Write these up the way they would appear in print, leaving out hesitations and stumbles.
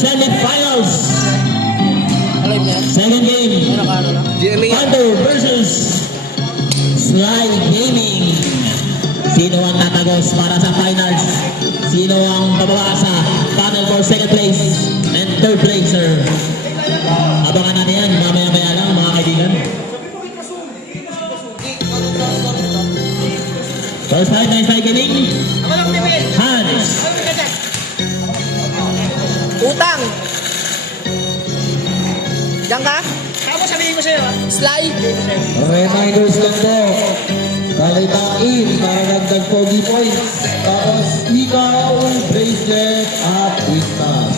semifinals. Alive niya? Second game. Thunder versus Sly Gaming. Sino ang tatagos para sa finals? Sino ang bababa sa panel for second place and third placer? Abangan natin yan. Mamaya-maya lang mga kaibigan. First fight na Sly Gaming. Hans. Utang! Diyan ka? Ako sabihin ko sa'yo, Sly! Reminders lang po. Kalitain para dagdag pogi points. Tapos ikaw, bracelet at witness.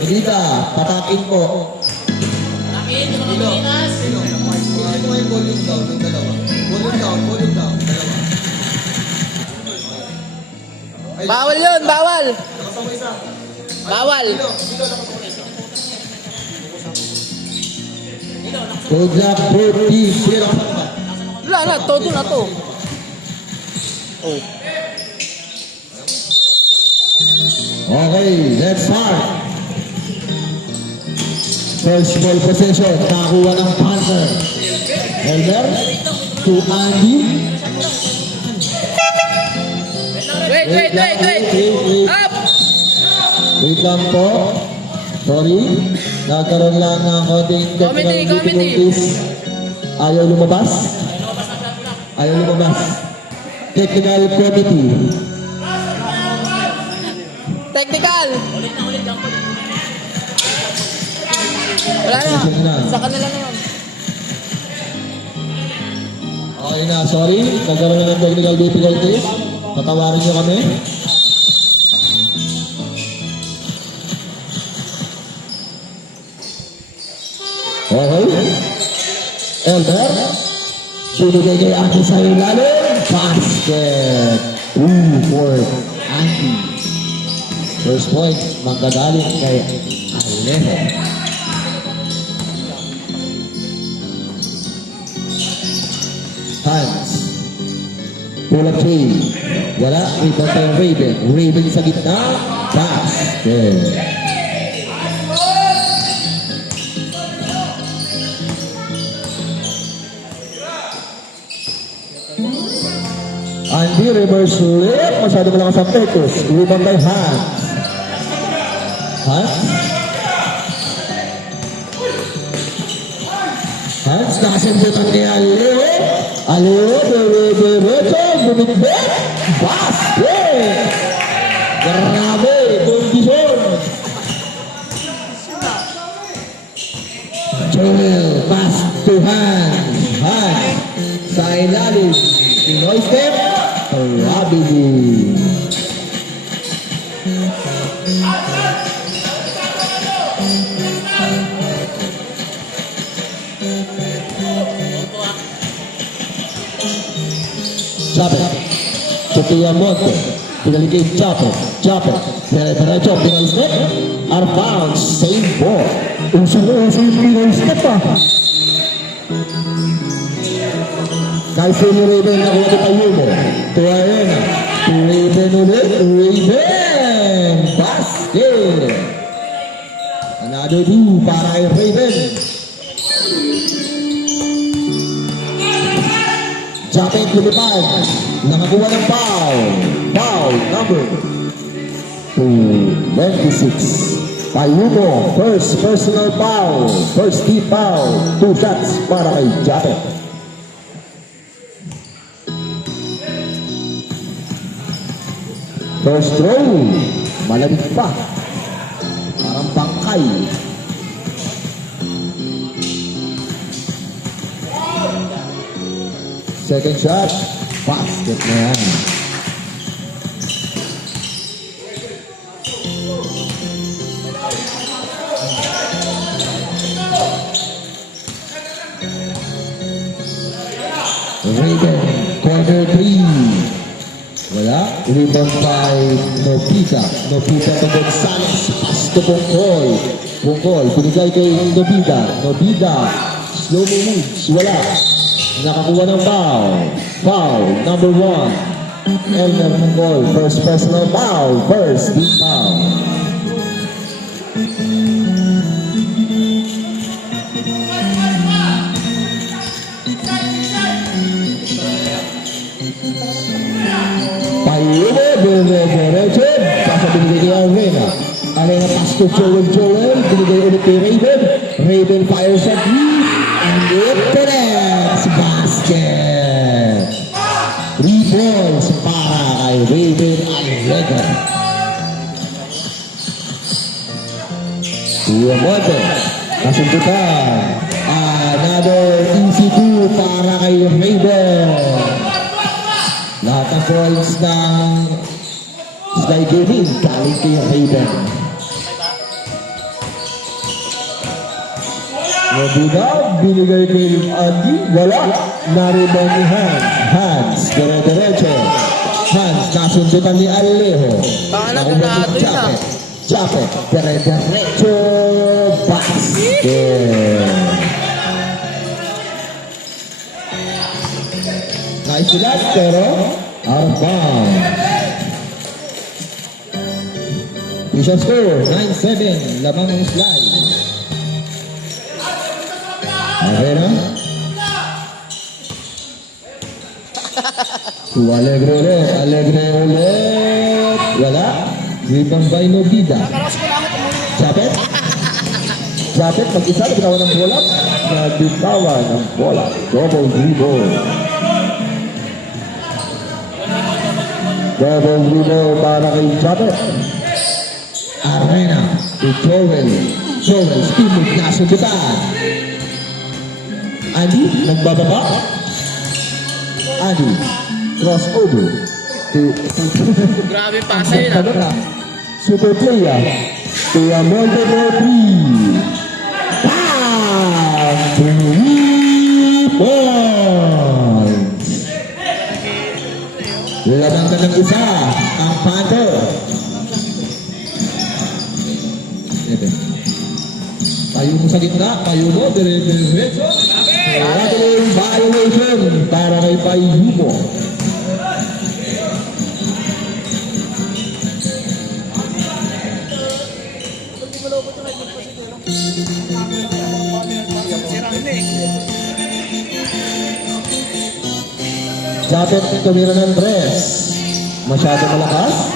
Medita, patakin po. Akin, yung mga Pilipinas! Ito mo yung volume down ng dalawa. Volume down, dalawa. Bawal yun, bawal! Bawal! Good luck, both teams. Wala na, todo na to. Oh. Okay, let's start. First ball possession, nakakuha ng Panther. Elmer to Andy. Wait! Up! Wait lang po. Sorry. Nagkaroon lang ng konting Comedy. difficulties. Ayaw lumabas. Technical committee. Technical! Wala na. Sa kanila na yun. Okay na, sorry. Nagkaroon lang ng technical difficulties. Patawarin niyo kami. Okay. Elmer. Binigay kay Aki sa ilalim. Basket. 2 for Aki. First point, manggagaling kay Alejo. Hans. Pull up three. Wala. Rebound tayo Raven. Raven sa gitna. Basket. Andy reverse lip. Masyado malakas ang Petus. Rebound by Hans. Hans nakasimputan ni Aleo. Derecho. Bumibet. Basket. Grabe. Kondisyon. Joel. Pass to Hans. Sa ilalim. Pinoy step. Rabili. Chopper. Sophia Monte. Pinalikin Chopper. Diretso. Pinoy step. Out of bounds. Same ball. Uso yung Pinoy step Kahit sino Raven na kuha tayo mo. Tuwain. Raven ulit. Raven. Basket. Another two para kay Raven. Japet lumipad. Nakakuha ng foul. Foul number 26. Payumo. First personal foul. First team foul. 2 shots para kay Japet. First throw, malamig pa. Parang bangkay. Second shot, basket na yan. Raven, corner 3. Wala. Rebound by Nobita to Gonzales. Pass to Pungkol. Binigay kay Nobita. Slow moves. Wala. Nakakuha ng foul. Foul number 1. Elmer Pungkol. First personal foul. First team foul. pass to Joel. Binigay ulit kay Raven. Raven fires at three. And it connects. Basket. 3 points para kay Raven Allega. Diamante. Kasundutan. Another easy 2 para kay Raven. Lahat ng points ng Sky Gaming galing kay Raven. Mabida, binigay kay Andy, wala. Naribang ni Hans, dire-diretso. Hans, nasundutan ni Alejo. Pangalan, Nakuha nanalo ni yun ah. Japet, dire-diretso. Basket. Nice shot, pero out of bounds. Official score, 9-7. Lamang ng slide. Okay na? To Alegre ulit. Alegre ulit. Wala. Ribang by Nobida. Japet. Japet, mag-isa. Nabitawan ng bola. Nabitawan ng bola. Double dribble. Double dribble para kay Japet. Arena to Joel. Joel, speed move na sundutan. Andy, nagbababa. Andy, crossover. Grabe pasa yun ah. Super player. Diamante for 3. Wow! 3 points. Lamang na ng isa ang Panther. Tayo mo sa gitna, tayo mo, dire-diretso. Rattling violation para kay Payumo. Japet tumira ng tres. Masyado malakas.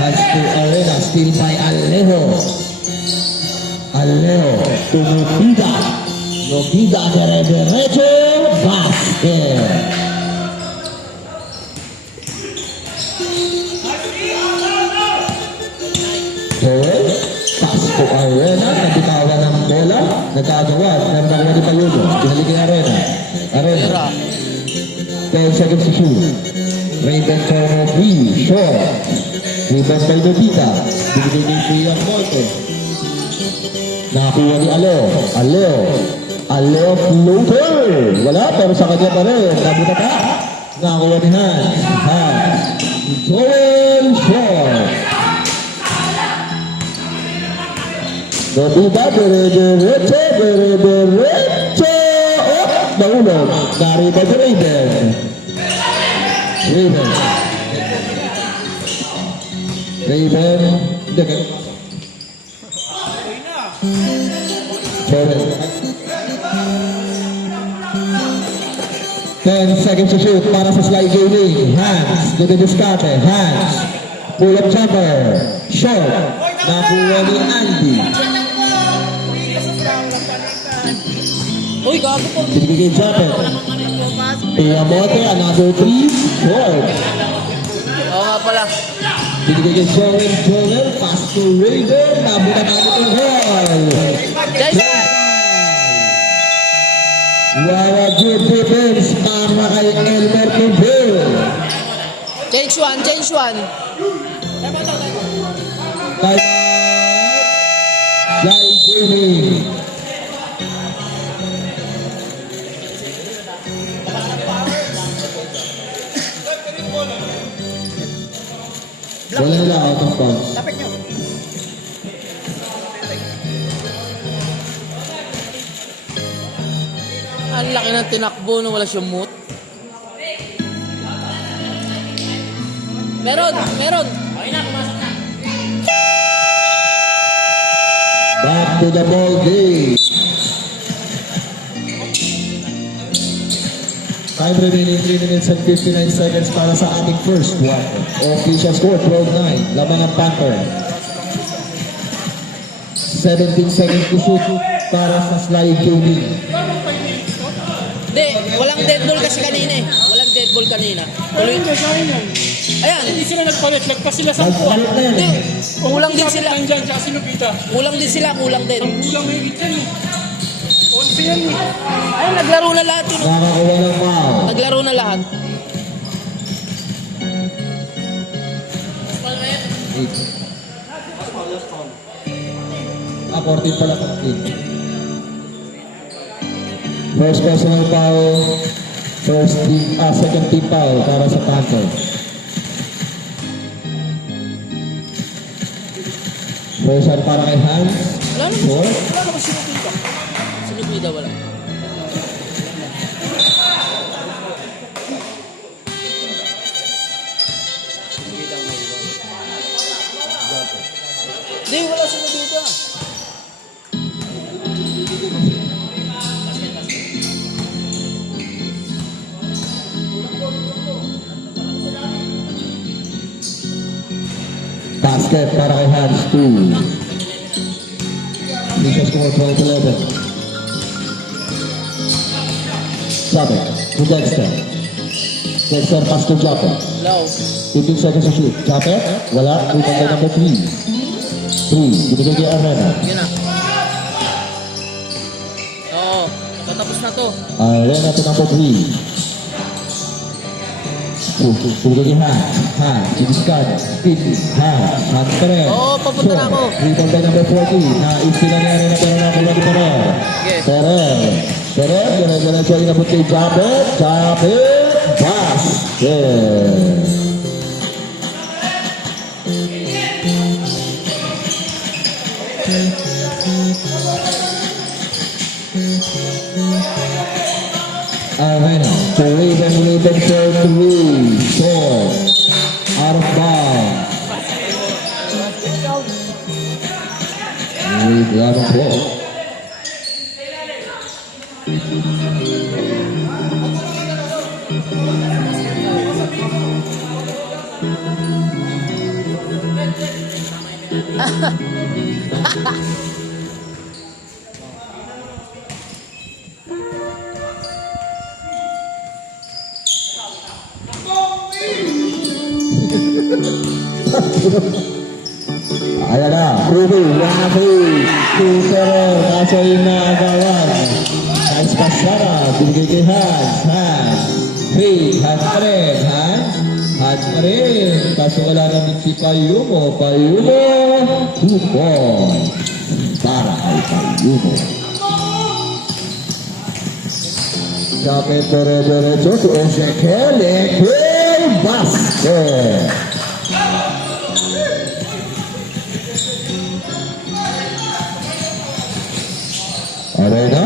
Hands to Arena, still by Alejo. Alejo to Nobida. Nobida dire-diretso. Basket. Joel, pass to Arena. Nabitawan ng bola. Nagkagawa. Nagkagawa ni Payuno. Pinalikin Arena. Arena. 10 seconds to shoot. Raven corner 3. Short. Rebound by Nobida. Binigay ni Priyan Monte. Nakakuha ni Aleo. Aleo floater. Wala, pero sa kanya pa rin. Nabuta pa. Nakakuha ni Hans. Joel short. Nobida, dire-diretso. Oh, naulog. Narito si Raven. Dekat. Joel. 10 seconds to shoot para sa Sky Gaming. Hans, diskarte. Hans, pull up jumper. Short. Nakuha ni Andy. Uy, gago po. Binigay kay Japet. Diamante, another 3. Short. Oo nga pala. Binigay kay Joel. Pass to Raven. Nabutan namin itong goal. Jason! Wow, good defense para kay Elmer Tubel. Change one. Time out. Sky Gaming. Wala nila out of bounds. Ang laki ng tinakbo nung wala siyang moot. Meron. Okay na, pumasok na. Back to the ball game. Time remaining 3 minutes and 59 seconds para sa ating first quarter. Official score 12-9. Laban ng Panther. 17 seconds to shoot para sa slide gaming. Hindi, walang dead ball kasi kanina eh. Walang dead ball kanina. Tuloy. Ayan. Hindi sila nagpalit, lagpas sila sa Nagpalit na yan Hindi. eh. Kulang din sila. Nandyan, tsaka sinubita. Kulang din sila, kulang din. Ang kulang may itan eh. 11 yan eh. Ayun, naglaro na lahat yun. Nakakuha ng foul. Naglaro na lahat. 14 pala 14. First personal foul. Second team foul para sa Panthers. First one para kay Hans. Wala naman. Four. Wala naman sinubida. Sinubida wala. Hindi, wala sinubida. Basket para kay Hans. 2. Misha score 12-11. Jumper to Dexter. Dexter pass to Jumper. Low. 15 seconds to shoot. Jumper. Wala. Rebound by number 3. 3. Binigay kay Arena. Yun na. Oo. Tatapos na to. Arena to number 3. Binigay kay Hans. Hans. Siniskan. Hans pa rin. Oo, papunta na ako. Rebound by number 40. Naisila ni Arena pero nakuha ni Perez. Yes. Perez. Diretso inabot kay Jumper. Basket. Arena to Raven for 3. Short. Out of bounds. With 11-12. Ayan na, Ruby, 1-3, 2-0, kaso yung naagawan. Hans Pasara, binigay kay Hans, 3, Hans pa rin, Hans pa rin, kaso wala namin si Payumo, 2 points, para kay Payumo. Kapit dire-diretso si Ezekiel, basket. Arena.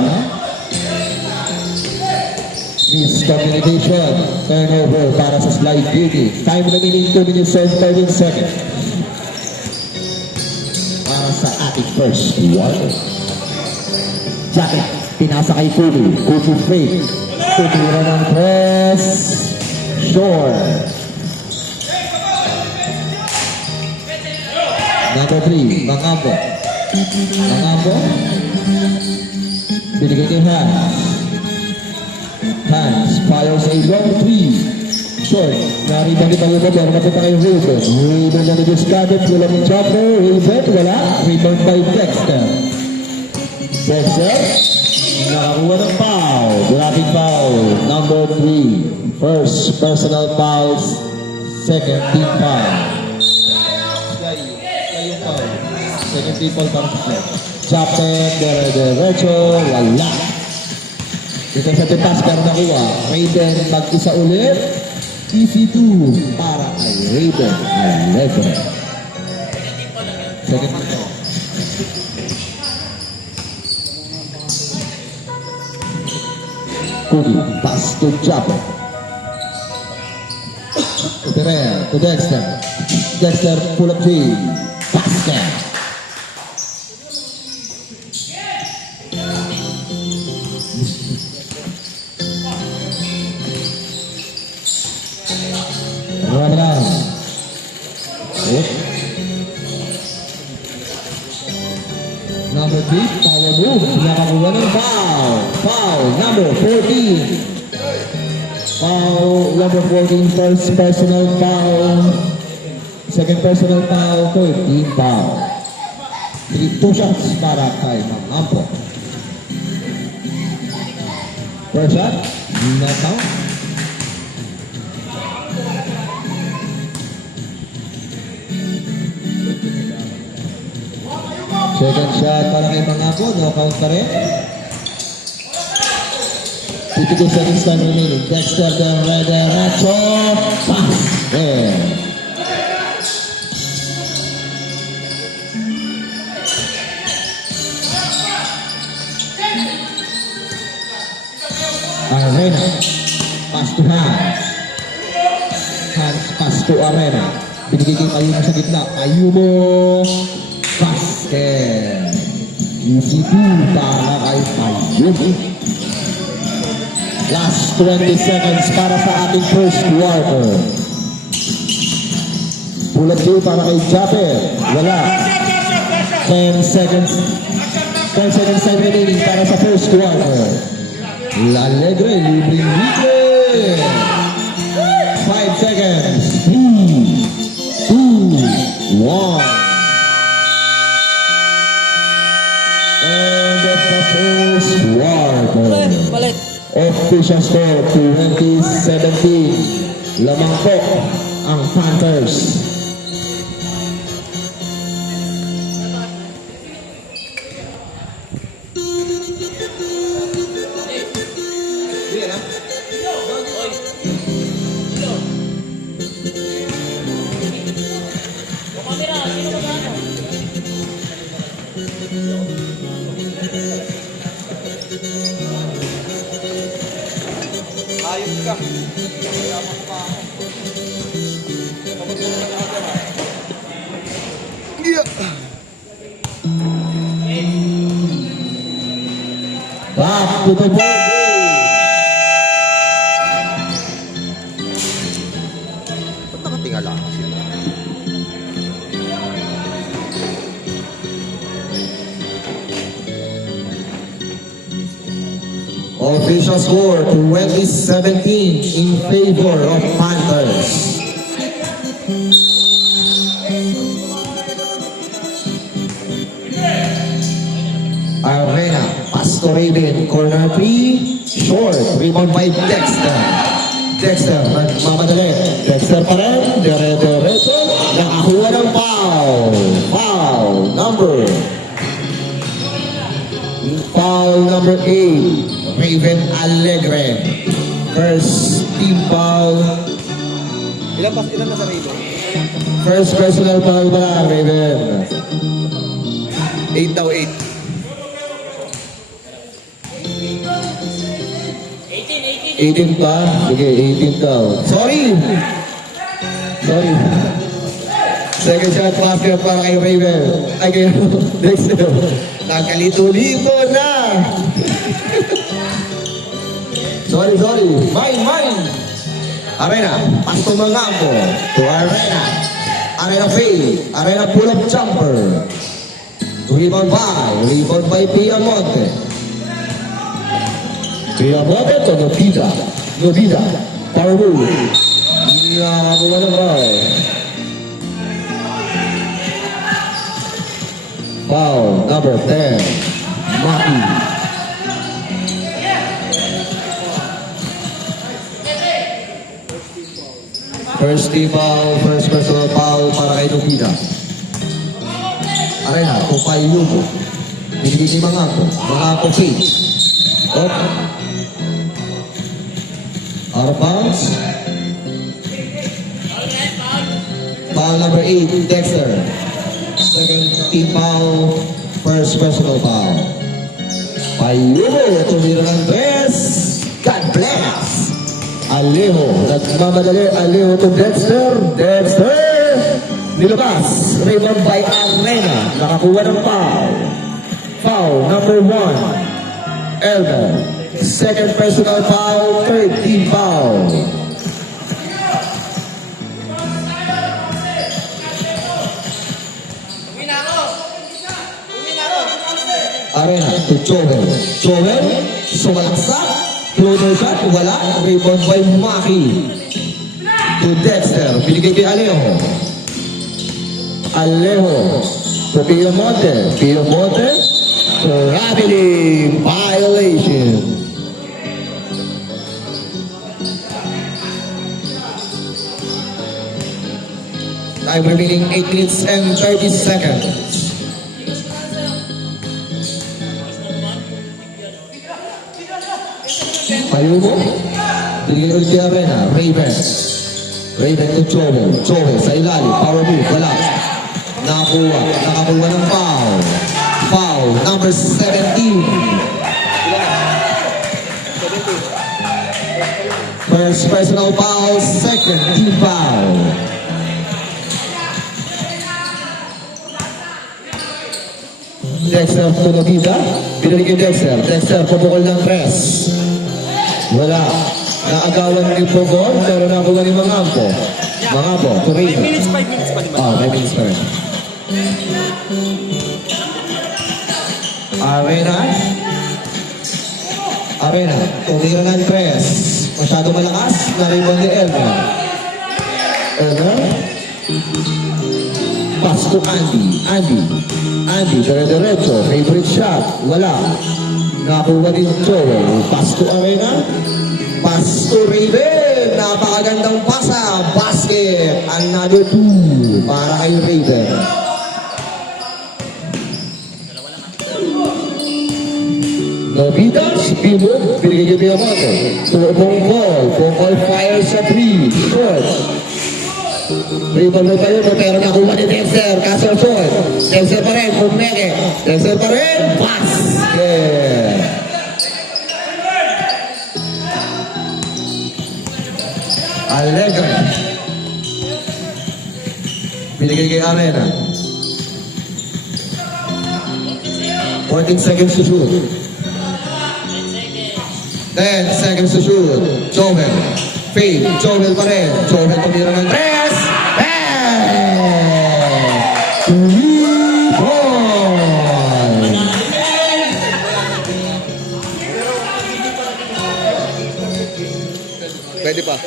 Miscommunication. Turnover para sa slide duty. Time remaining 2 minutes and 13 seconds. Para sa ating first quarter. Jacket. Pinasa kay Kudu. Kudu fake. Tumira ng press. Short. Number 3. Mangambo. Binigay kay Hans. Hans fires a long 3. Short. Naribang ito yung model. Napunta kay Ruben. Ruben na nag-discarded. Wala ng jumper. Ruben. Wala. Rebound by Dexter. Nakakuha ng foul. Grabbing foul. Number 3. First personal foul. Second team foul. Yung foul. Second team foul para sa Japet, diretso, wala. Dito sa tipas pero nakuha. Raven mag-isa ulit. EC2 para kay Raven. 11. Second team foul. Cookie, pass to Japet. To Perez, to Dexter. Dexter pull up 3. Basket. Number 3, power move. Nakakuha ng foul. Foul number 14. Foul number 14, first personal foul. Second personal foul, third team foul. 2 shots para kay Ma'am Ampo. First shot, not count. Second shot para kay Ma'am Ampo, no count pa rin. 52 seconds time remaining. Dexter Derecho. Pass. There. Arena. Pass to Hans. Hans pass to Arena. Binigay kay Ayumo sa gitna. Ayumo. Pass. There. UCP para kay Ayumo. Last 20 seconds para sa ating first quarter. Pull-up J para kay Japper. Wala. 10 seconds. 10 seconds time remaining para sa first quarter. L'Alegre, libre. 5 seconds. 3, 2, 1. And the first quarter. Palit. Official score 2017. Lamang po ang Panthers. Ayos ka. Back to the ball game. Ba't nakatingala ka sila? Official score 2017 in favor of Panthers. Arena, pass to Raven, corner 3, short, rebound by Dexter. Dexter, nagmamadali. Dexter pa rin, dire-diretso, nakakuha ng foul. Foul number 8, Raven Alegre. First team foul, Ilan na sa rito? first personal foul ba, Raven? 8 daw, 8. 18 pa? Sige, 18 daw. Sorry! Second shot basket para kay Raven. Ay, kay Dexter. Nagkalito-lito na! sorry. Mine! Arena, pass to Mangambo. To Arena. Arena fade. Arena pull-up jumper. Rebound by Piamonte. Piamonte to Novida. Power move. Nakakuha ng foul. Foul number 10. Maki. First team foul, first personal foul para kay Novida. Arena, Kupay Yugo. Binigay ni Mangako fade. Up. Out of bounds. Foul number 8, Dexter. Second team foul, first personal foul. Payubo, tumira ng tres. God bless. Alejo, nagmamadali. Alejo to Dexter. Nilabas. Rebound by Arena. Nakakuha ng foul. Foul number 1. Elmo. Second personal foul, third team foul. Arena to Joel. Joel, sumalaksak. Floater shot, wala. Rebound by Maki. To Dexter, binigay kay Alejo. Alejo. To Piemonte. Piemonte. Traveling violation. Time remaining 8 minutes and 30 seconds. Payubo. Binigay ulit kay Arena. Raven. Raven to Joel. Joel sa ilalim. Power move. Wala. Nakakuha. Nakakuha ng foul. Foul. Number 17. First personal foul. Second team foul. Dexter Tunogita. Binigay kay Dexter. Dexter pabukol ng press. Wala. Naagawan ni Pogor, pero nakuha ni Mangampo. Mangampo, to 5 Raven. minutes pa di ba? Oh, 5 minutes pa rin. Arena. Arena. Tumira ng press. Masyado malakas. Naribon ni Elmer. Elmer. Pass to Andy. Andy. Andy, dire-diretso. Favorite shot. Wala. Nakuha din Joel. Pass to Arena. Pass to Raven. Napakagandang pasa. Basket. Another 2 para kay Raven. Nobita, Spino, binigay kay Piemonte. To Bongkol. Bongkol fire sa 3. Short. Raven mo tayo mo, pero nakuha ni Dexter. Kaso short. Dexter pa rin. Pumeke. Dexter pa rin. Pass. Yeah. Alegre. Binigay kay Arena. 14 seconds to shoot. 10 seconds to shoot. Joel. Fade. Joel pa rin. Joel tumira ng 3. Bang! 3 point! Pwede pa.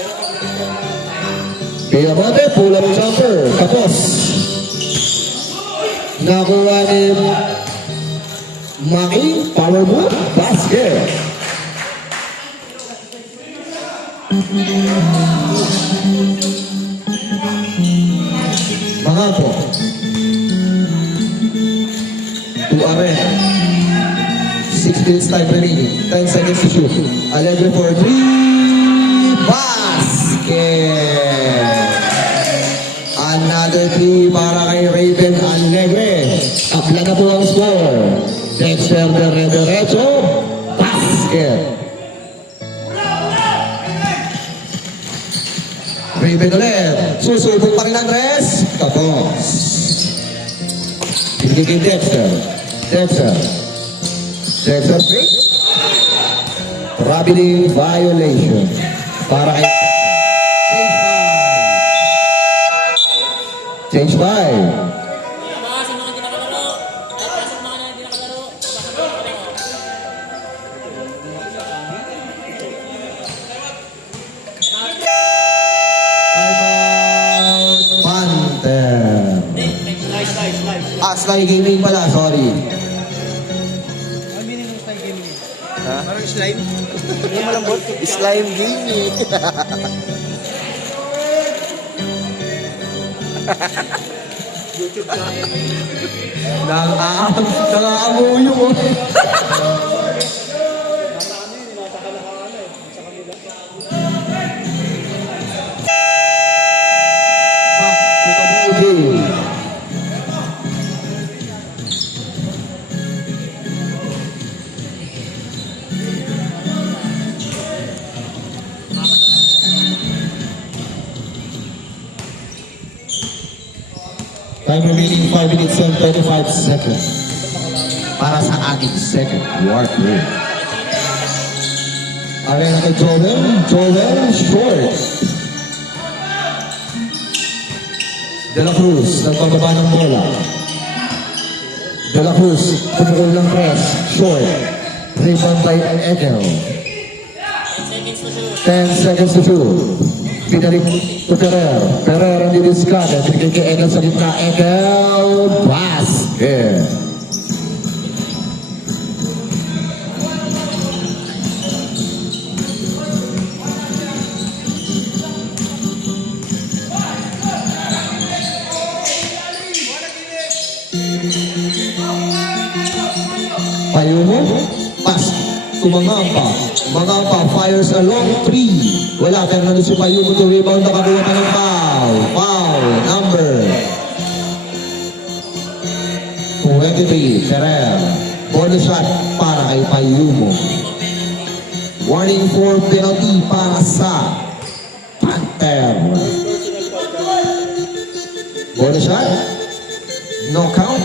Piemonte, pull-up jumper. Tapos. Nakuha ni Maki. Power move. Basket. Mangampo. To Arena. 6 minutes time remaining. 10 seconds to shoot. Alegre for 3. Basket. Another 3 para kay Raven Alegre. Akla na po ang score. Dexter dire-diretso. Basket. Raven ulit. Susubok pa rin ang dress. Tapos. Binigay kay Dexter. Dexter. Dexter break. Traveling violation. Para kay Change 5. Panther. Sly Gaming pala, sorry. Ano meaning ng slime gaming? Ha? Parang slime? Hindi malambot. Slime gaming. YouTube channel. Nakaamuyo mo. Time remaining 5 minutes and 35 seconds. Para sa ating second quarter. Arena kay Joel. Joel short. De La Cruz, nagpababa ng bola. De La Cruz, pumukol ng press, short. Rebound by Egel. 10 seconds to shoot. Pinalik to Ferrer. Ferrer ang diniskada. Binigay kay Egel sa gitna. Egel, basket. Payumo, pass. Tumangamba. Mangamba fires a long three. Wala, pero nandun si Payumo to rebound. Nakakuha pa ng foul. Foul number 23. Ferrer. Bonus shot para kay Payumo. Warning for penalty para sa Panther. Bonus shot. No count.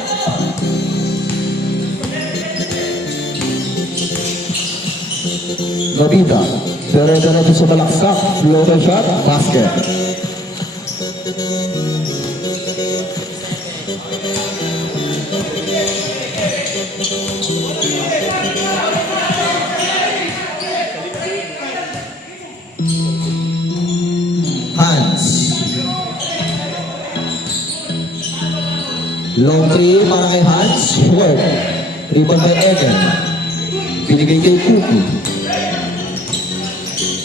Nobita. Ferreira natin sa malaksak. Floater shot. Basket. Hans. Long three para kay Hans. Short. Rebound by Eden. Binigay kay Cookie.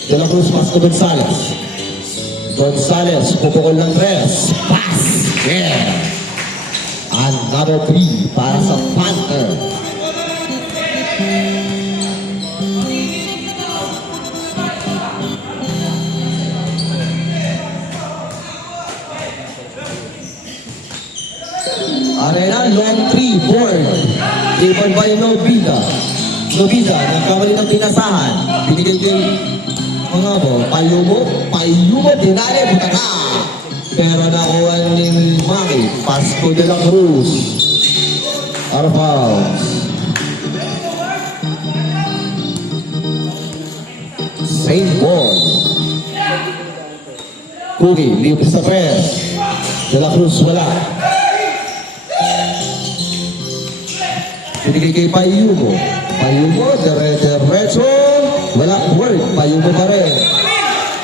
De La Cruz, pass to Gonzales. Gonzales, pupukol ng tres. Pass! Yeah! Another three para sa Panther. Arena, long three, board. Given by Nobida. Nobida, nagkamali ng pinasahan. Binigay kay mga bo, Payumo, dinali, butaka. Pero nakuha ni Maki, Pasco de la Cruz. Out of bounds. Same ball. Cookie, libre sa press. De la Cruz, wala. Binigay kay Payumo. Payumo, diretso. Wala word, Payumo pa rin.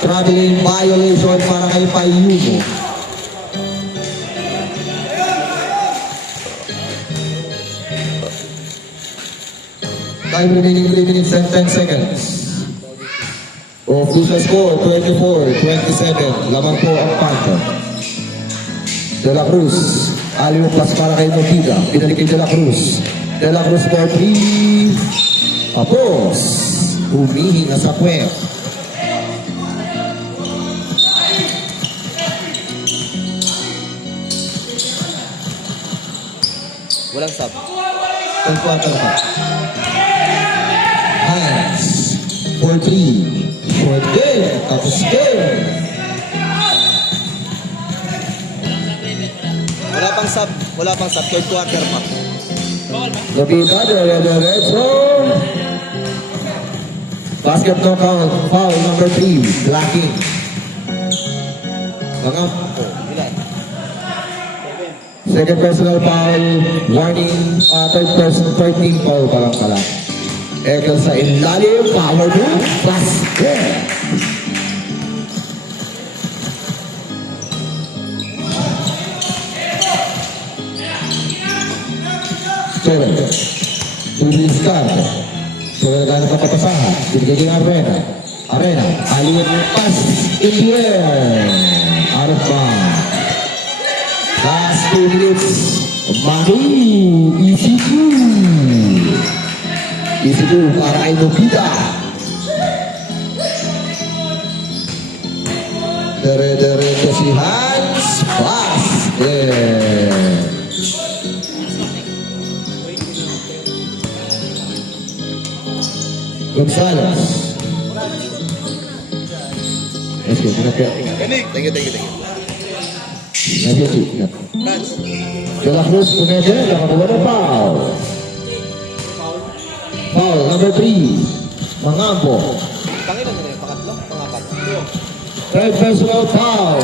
Traveling violation para kay Payumo. Time remaining 3 minutes and 10 seconds. Official score, 24-27. Lamang po ang Panther. De La Cruz. Aliw pass para kay Nobida. Pinalik kay De La Cruz. De La Cruz for 3. Tapos, humihinga sa kwek. Walang sub. Third quarter pa. Hands. For 3. Short game. Tapos game. Wala pang sub. Third quarter pa. Nobida, diretso. Basket no count. Foul number 3. Blocking. Mga Ilan? second personal foul. Warning. Third team foul pa lang pala. Egel sa ilalim. Power move. Basket. Joel. Tulis card. Joel gano'n kapatasahan. Binigay ng Arena. Arena. Aliwan ng pass. In the air. Out of bounds. Last 2 minutes. Maki. Easy 2. Easy 2 para kay Nobida. Dere-dere si Hans. Basket. Gonzales. Let's go. Thank you. Franz. De La Cruz pumede, nakakuha ng foul. Foul number 3. Mangambo. Pangilan na rin. Pangatlo? Pangapat. Third personal foul.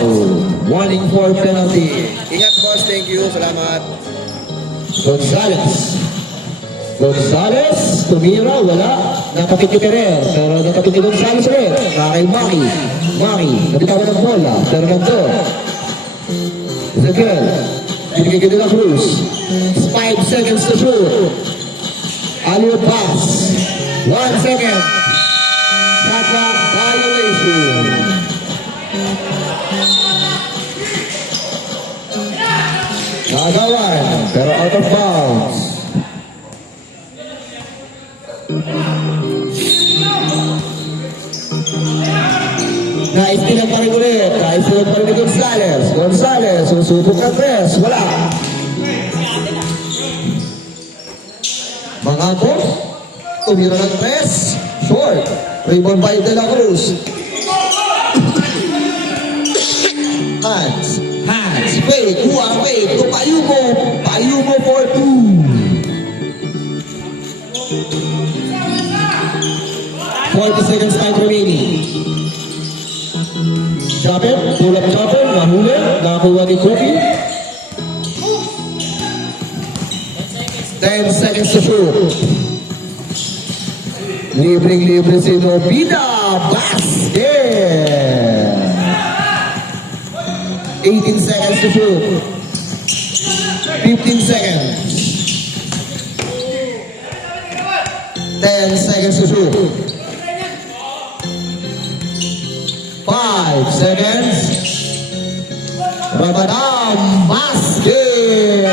Warning for penalty. Ingat boss. Thank you. Salamat. Gonzales, tumira, wala. Napakit ni Ferrer, pero napakit ni Gonzales rin. Kay Maki. Nabitawan ng bola, pero nandun. Ezekiel, binigay de la Cruz. 5 seconds to shoot. Alley pass. 1 second. Shot clock violation. Nagawan, pero out of bounds. Naistilang pa rin ulit. Naistilang pa rin ni Gonzales, susubok ang press. Wala. Mga po, tumira ng press. Short. Rebound by De La Cruz. Hands. Fake. Fake. Payumo for 2. 40 seconds time remaining. Chopper, pull up chopper, nahuli, nakakuha ni Kofi. 10 seconds to shoot. Libreng-libre si Nobida. Basket! 18 seconds to shoot. 15 seconds. 10 seconds to shoot. 5 seconds. Rabadam basket.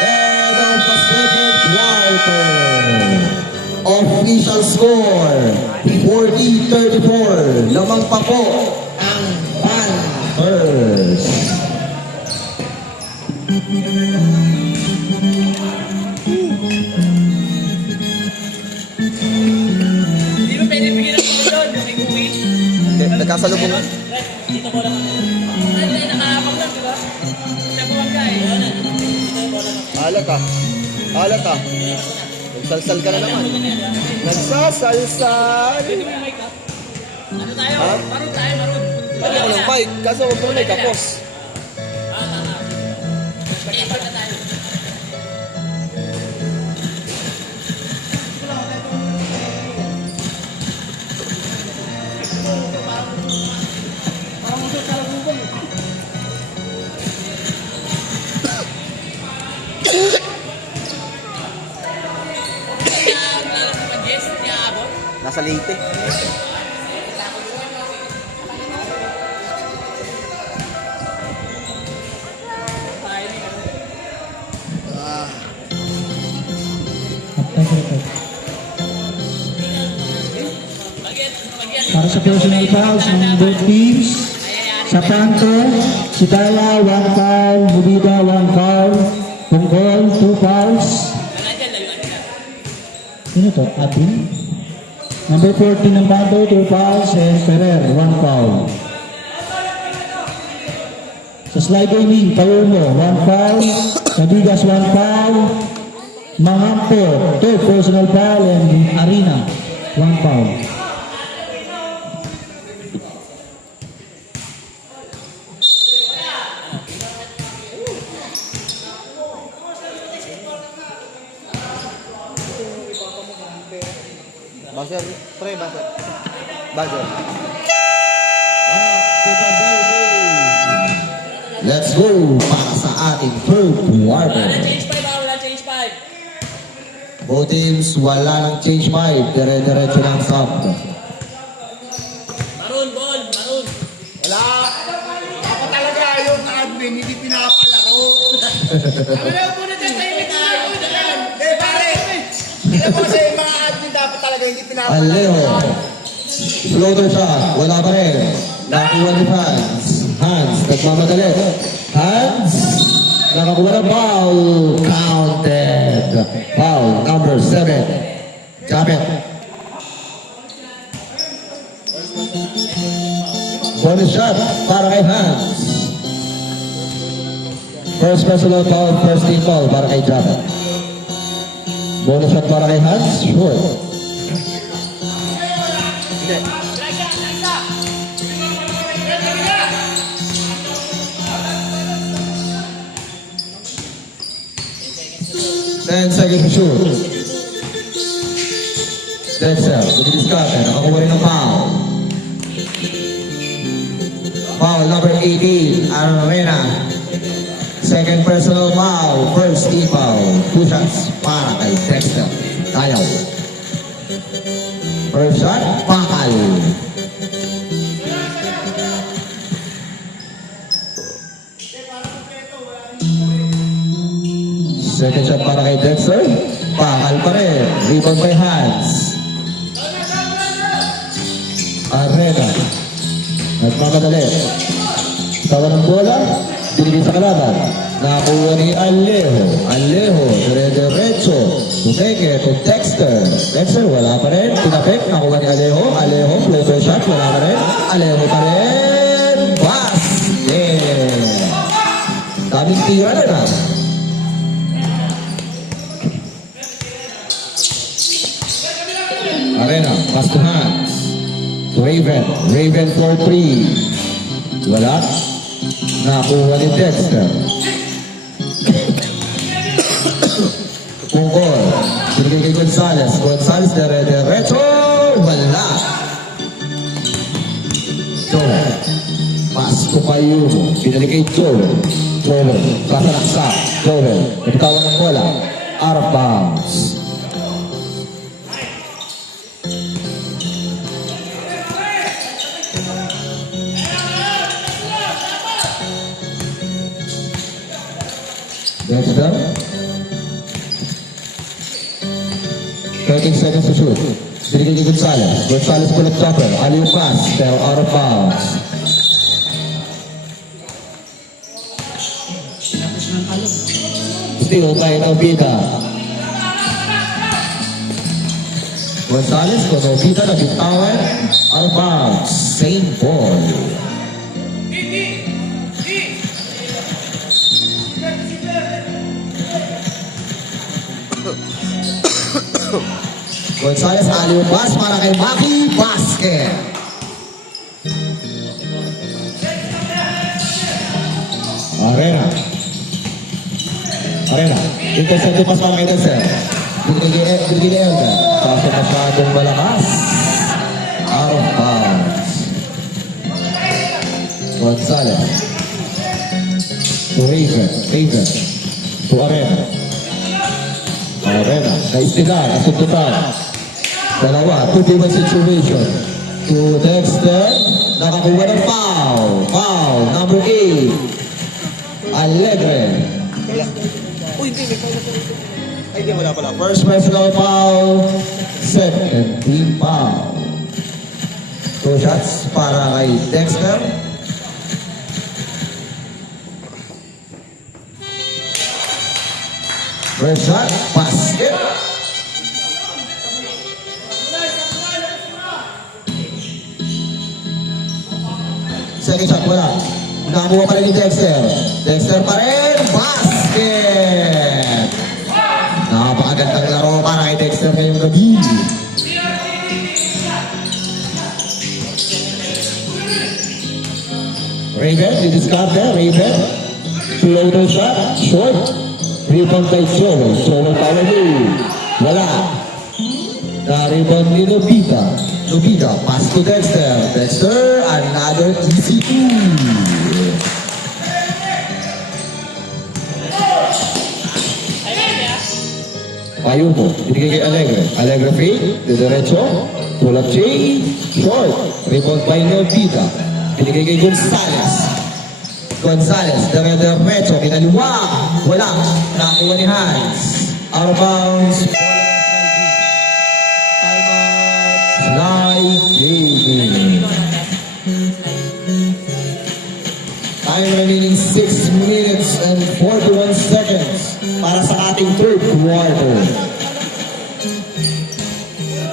And on the second quarter, official score 40-34. Lamang pa po ang Panthers. Hindi mo pwede bigyan ng doon. May kuwi. Nagkasalubong. Dito ko lang. Ay, nakahapag lang, di ba? Siya bumangga eh. Hala ka. Nagsalsal ka na naman. Nagsasalsal. Ano tayo? Ha? Maroon tayo, maroon. Lagyan ko ng mic, kaso huwag mo na ikapos. Mag-effort na tayo. Nasa Leyte. Para sa personal fouls ng both teams, sa Panther, si Tala, 1 foul, Mubida, 1 foul, Tungkol, 2 fouls. Sino to? Abin? Number 14 ng Panther, 2 fouls, and Ferrer, 1 foul. Sa slide gaming, Palermo, 1 foul, Sabigas, 1 foul, Mangampo, 2 personal foul, and Arena, 1 foul. Buzzer, pre, buzzer. Let's go para sa ating third quarter. Change 5. Both teams, wala nang change 5. Dire-diretso lang sub. Maroon, ball, maroon. Wala. Ako talaga yung admin, hindi pinapalaro. Ano po na dyan tayo may tayo? Pare, hindi po kasi yung mga admin dapat talaga hindi pinapalaro. Aleo. Floater shot. Wala pa rin. Nakuha ni Hans, nagmamadali. Hans, nakakuha ng foul. Counted. Foul number 7. Japet. Bonus shot para kay Hans. First personal foul, first team foul para kay Japet. Bonus shot para kay Hans. Short. 10 seconds to shoot. Dexter, nag-discarte, nakakuha rin ng foul. Foul number 18, Arena. Second personal foul, first team foul. 2 shots para kay Dexter. Ayaw. First shot, pakal. Second shot para kay Dexter. Pakal pa rin. Rebound by Hans. Arena. Nagmamadali. Tawa ng bola. Binigay sa kalaban. Nakuha ni Alejo. Alejo. Dire-diretso. Tumeke to Dexter. Dexter wala pa rin. Tinapik. Nakuha ni Alejo. Alejo. Floater shot. Wala pa rin. Alejo pa rin. Basket. Daming tira na na. Arena, pass to Hans. To Raven. Raven for 3. Wala. Nakuha ni Dexter. Pungkol. Binigay kay Gonzales. Gonzales dire-diretso. Wala. Joel. Pass to Payumo. Binigay kay Joel. Joel. Kasalaksa. Joel. Nagkawan ng bola. Out of bounds. Dexter. 13 seconds to shoot. Binigay kay Gonzales. Gonzales pull up chopper. Aliw pass. Pero out of bounds. Still kay Nobita. Gonzales kung Nobita na bitawan. Out of bounds. Same ball. Gonzales aliw pass para kay Maki. Basket. Arena. Arena. Intercept pass para kay Dexter. Binigay ni Elga. Kaso masyadong malakas. Out of bounds. Gonzales. To Raven. Raven. To Arena. Arena. Kaistigan. Asuntutan. Dalawa. 2v1 situation. To Dexter. Nakakuha ng foul. Foul. Number 8. Alegre. Ay, di, wala pala. First personal foul. Second team foul. 2 shots para kay Dexter. First shot. Basket. Second shot, wala. Nakakuha pa rin ni Dexter. Dexter pa rin. Basket! Napakagandang laro para kay Dexter ngayong gabi. Raven, didiscarte. Raven. Floater shot. Short. Rebound by Joel. Joel power move. Wala. Na-rebound ni Nobita. Nobita, pass to Dexter. Dexter, another easy two. Payumo, binigay kay Alegre. Alegre fade, diretso, pull up J, short. Rebound by Nobita. Binigay kay Gonzales. Gonzales, diretso, kinaliwa. Wala, nakuha ni Hans. Out of bounds. Slide gaming. Time remaining 6 minutes and 41 seconds para sa ating third quarter.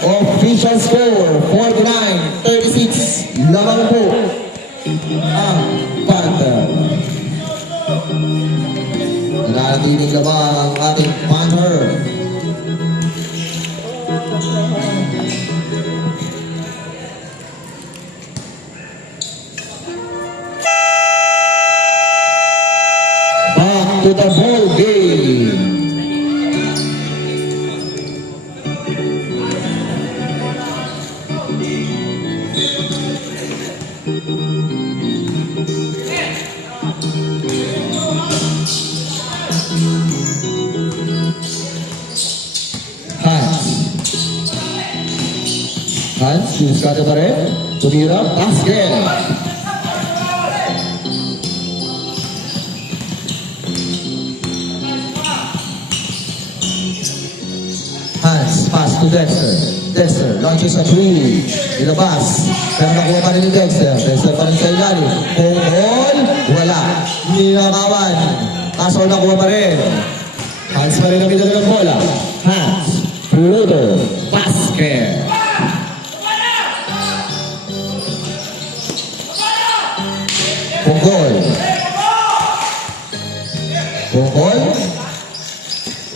Official score 49-36. Lamang po ang Panther. Nanatiling lamang ang ating Panther. To the ball game. Diskarte pa rin. Tumira, basket. Hans, pass to Dexter. Dexter launches a three. Ilabas. Pero nakuha pa rin ni Dexter. Dexter pa rin sa ilalim. Ball, wala. Ninakawan. Kaso nakuha pa rin. Hans pa rin ang pinagala ng bola. Hans, floater, basket. Punggol. Punggol.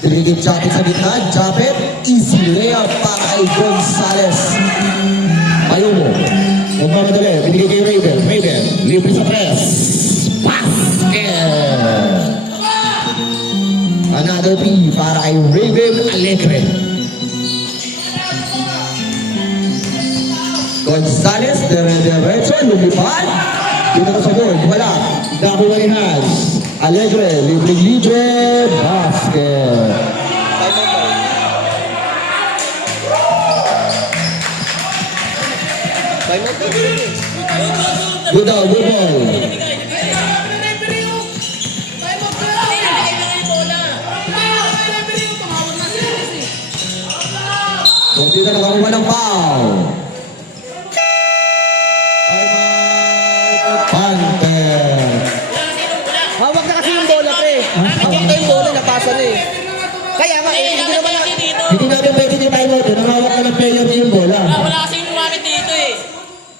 Diligid Japet sa gitna. Japet. Easy layup para kay Gonzales. Ayaw mo. Huwag mamadali. Binigay kay Raven. Raven. Libre sa press. Basket. Another P para kay Raven Alegre. Gonzales. Diretso. Lumipad. Dito na sa board. Wala. Nakuha ni Hans. Alegre. Libre. Basket. Good ball, good ball. So, dito na kakuha ng foul. Panther. Hawak na kasi yung bola, pre. Hawak na yung bola, napasa na eh. Kaya nga, hindi naman na... Hindi natin pwede ni tayo ito. Nangawak ka ng player niya yung bola. Wala kasing lumamit dito eh.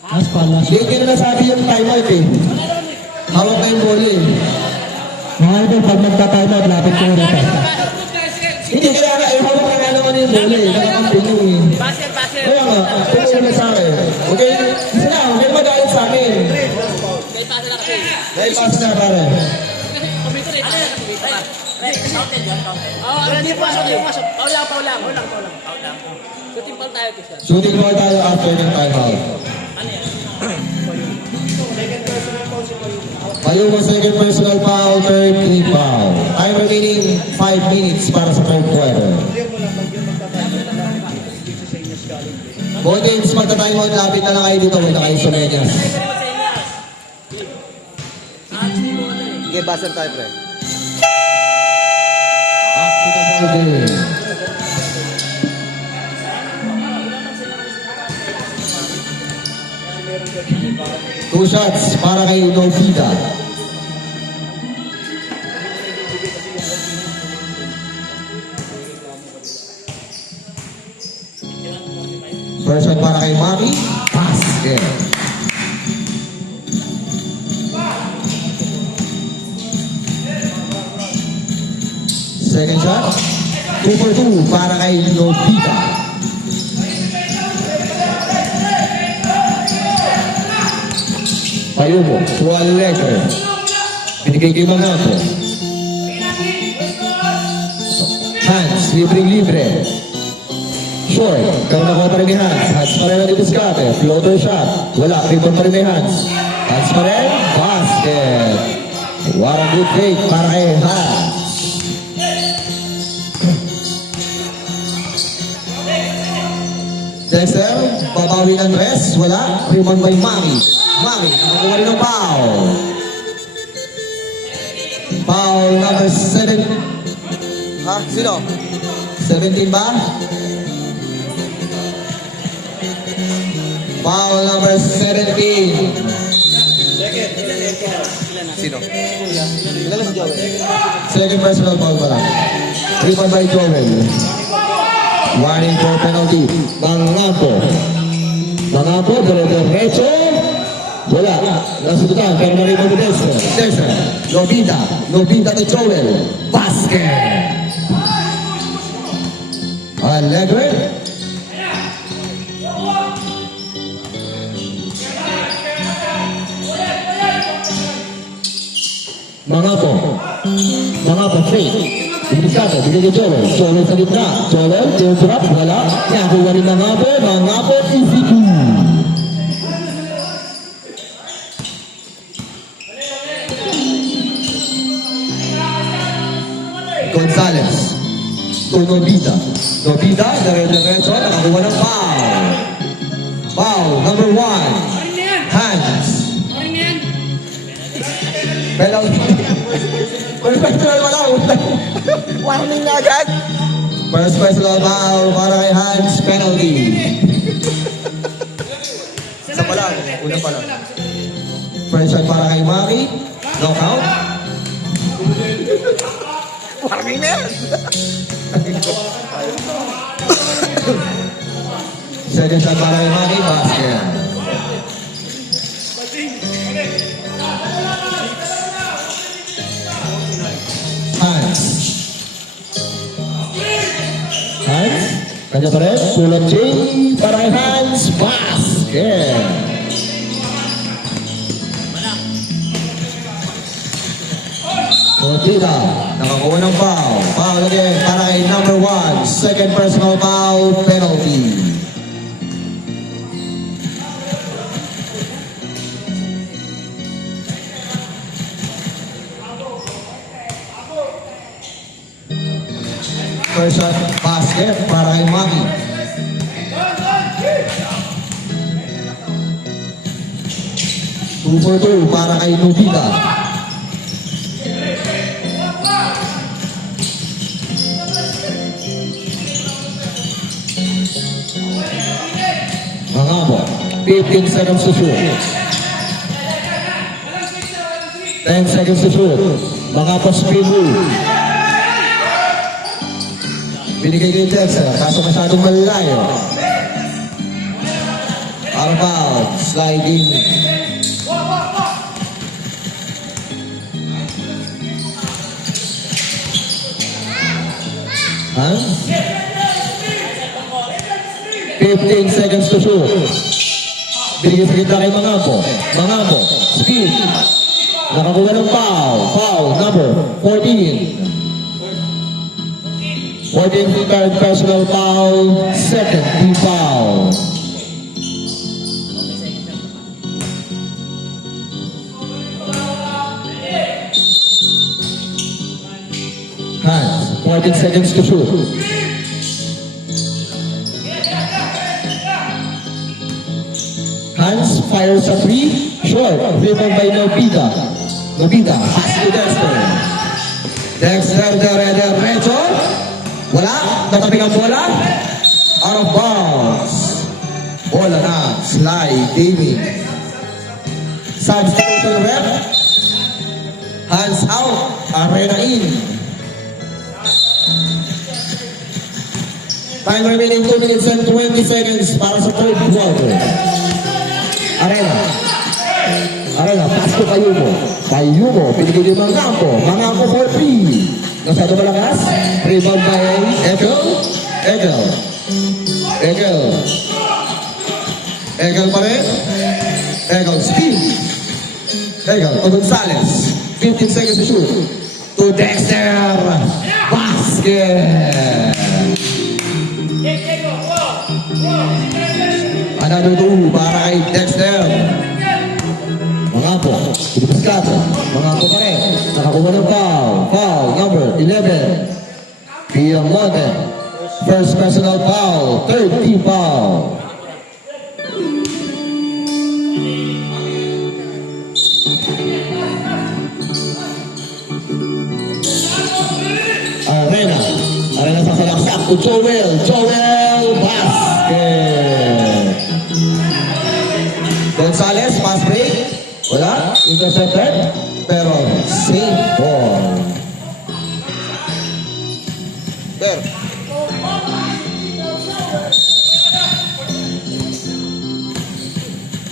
Last call, last Hindi ka na nasabi yung timeout eh. Hawak na yung bola eh. Mga idol, pag magta-timeout, lapit ko rin ito. Hindi kaya nga, eh, hawak na nga naman yung bola eh. Nakakampi nyo eh. Basket, basket. Kaya nga, ito na sa akin. Okay, isa na, okay magalit sa akin. Kahit pasa na kasi. Dahil pass na pare. Kasi kumito rin. Oo, hindi pa. Paul lang. So, timpal tayo, Christian. Shooting ball tayo after ng timeout. Payo mo second personal foul, third team foul. Time remaining 5 minutes para sa third quarter. Both teams magta-timeout, lapit na lang kayo dito, huwag na kayo sumenyas. Sige, baser tayo, pre. Back to the ball game. Two shots para kay Novida. First shot para kay Mami. Basket. Second shot. 2 for 2 para kay Novida. Payo mo, Sual Lecker. Binigay kay Mangapo. Hans, libre. Short, kang nakuha pa rin ni Hans. Hans pa rin ang didiskate. Floater shot. Wala, rebound pa rin ni Hans. Hans pa rin, basket. What a good fake para kay Hans. Dexter, babawi ng rest. Wala, rebound by Mami. Mami, nakakuha rin ng foul. Foul number 7. Ha? Sino? 17 ba? Foul number 17. Sino? Ilan si Joel? Second personal foul pa lang. 3 point by Joel. Warning for penalty. Mangapo, diretso. Wala. Nasututan, pero na-rebound ni Dexter. Dexter, Novida to Joel. Basket. Alegre. Mangapo, fake. Ibiskata, bigay kay Joel. Joel sa gitna. Joel, teardrop, wala. Nakuha ni Mangapo, easy two. Gonzales. To Novida, diretso, nakakuha ng foul. Foul number 1. Hands. Penalty. First personal foul. Warning na agad. First personal foul para kay Hans. Penalty. Isa pa lang. Una pa lang. First shot para kay Maki. Knockout. Warning na yan. Second shot para kay Maki. Basket. Hans. Hans. Kanya pa rin. Pull-up J para kay Hans. Basket. Tira, nakakuha ng foul. Foul again para kay number 1. Second personal foul, penalty. First shot, basket para kay Maki. Two for two para kay Nubita. Mangabo, 15 seconds to shoot. 10 seconds to shoot. Mangabo spin move. Binigay kay Texas, kaso masyadong malayo. Out of bounds, sliding. Huh? 15 seconds to shoot. Binigay sa kita kay Mangabo. Mangabo, speed. Nakakuha ng foul. Foul number 14. 14th third personal foul. Second team foul. Hands, 14 seconds to shoot. Hans fires a three. Short. Rebound by Nobita. Nobita. Pass to Dexter. Dexter derecho. Wala. Natabing ang bola. Out of bounds. Bola na. Slide. Gaming. Substitution rep. Hands out. Arena in. Time remaining 2 minutes and 20 seconds para sa third quarter. Arena. Arena, pass to Kayumo. Kayumo, pinigil yung Mangako. Mangako for 3. Nasado malakas. Rebound by Egel. Egel. Egel. Egel pa rin. Egel, speed. Egel, to Gonzalez. 15 seconds to shoot. To Dexter. Basket. Another two para kay Dexter. Mangako, pilipas ka. Mangako pa rin. Nakakuha ng foul. Foul number 11. Piamonte. First personal foul. Third team foul. Arena. Arena sa salaksak to Joel. Joel. Basket. Gonzalez, pass break. Wala. Intercepted. Pero safe ball. There.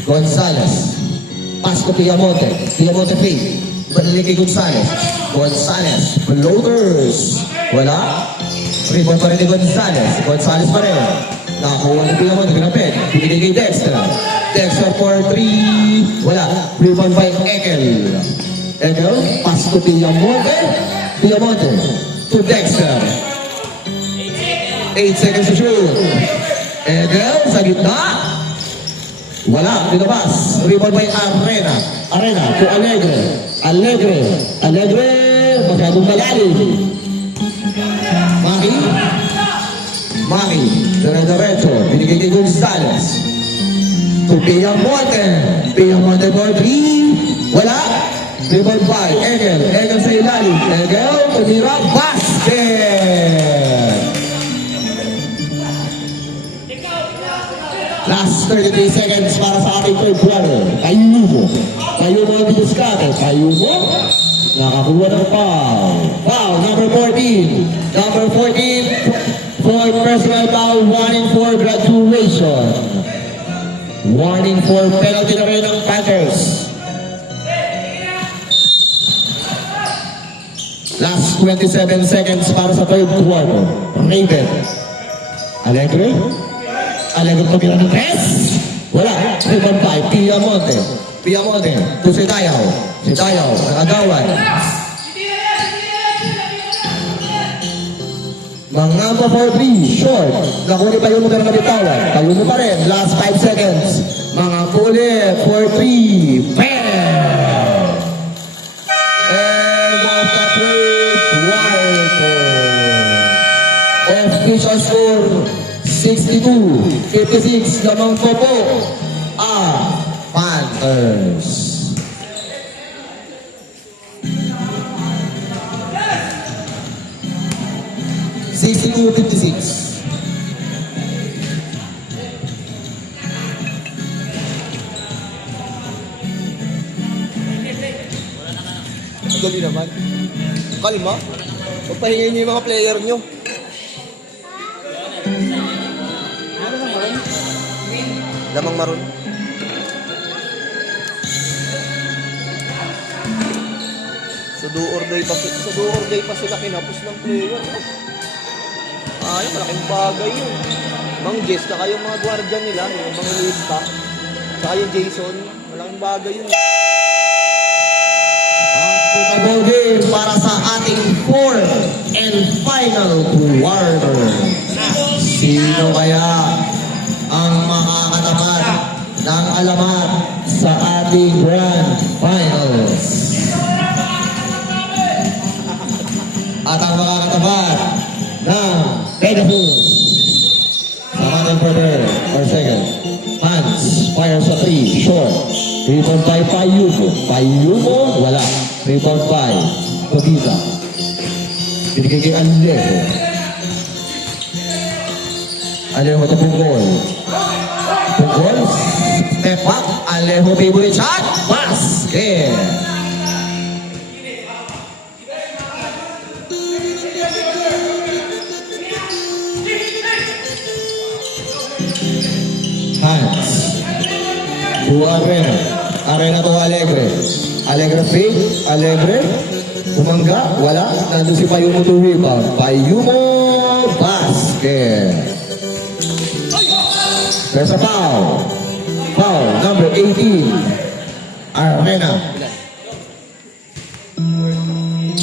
Gonzalez. Pass to Piamonte. Piamonte fake. Balik kay Gonzalez. Gonzalez. Floaters. Wala. Rebound pa rin ni Gonzalez. Gonzalez pa rin. Nakakuha ni Piamonte. Pinapit. Binigay kay Dexter. Dexter for 3. Wala. Rebound by Ekel. Ekel. Pass to Piamonte. Piamonte. To Dexter. 8 seconds to shoot. Ekel sa gitna. Wala, nilabas. Rebound by Arena. Arena to Alegre. Alegre. Alegre. Masyadong malalim. Maki. Maki. Dire-diretso. Binigay kay Gonzalez. to Piamonte for 3. Wala. Rebound by Egel. Egel sa ilalim. Egel, tumira, basket! Last 33 seconds para sa ating third quarter. Kayumo ang binuskate. Kayumo, nakakuha ng foul. Foul, number 14. Number 14 for personal foul, warning for graduation. Warning for penalty na rin ng Panthers. Last 27 seconds para sa third quarter. Raven. Alegre. Alegre tumira ng press. Wala. Rebound by Piamonte. Piamonte. To si Dayaw. Si Dayaw. Nakagawan. Mangamba for 3. Short. Nakuli pa yung mga nabitawan. Tayo mo pa rin. Last 5 seconds. Mga kuli for 3. Bam! And of the third quarter. Official score 62-56 lamang po ang Panthers. Ang gabi naman. Kalma. Pagpahingay niyo yung mga player niyo. Lamang maroon. Sa do or die pa sila kinapos ng player. Ay, malaking bagay yun. Mang Jess, saka yung mga guardian nila, yung mga lista, saka yung Jason, malaking bagay yun. Football game para sa ating fourth and final quarter. Sino kaya ang makakatapat ng alamat sa ating grand finals? At ang makakatapat ng Pegasus sa ating quarter or second. Hans fire sa 3, short. Rebound by Payumo. Payumo, wala. Rebound by Tobita. Binigay kay Alejo. Alejo ito Punggol. Punggol, step back. Alejo favorite shot. Basket! Hans. To Arena. Arena to Alegre. Alegre fake. Alegre. Umangga. Wala. Nandun si Payumo to rebound. Payumo. Basket. There's a foul. Foul. Number 18. Arena.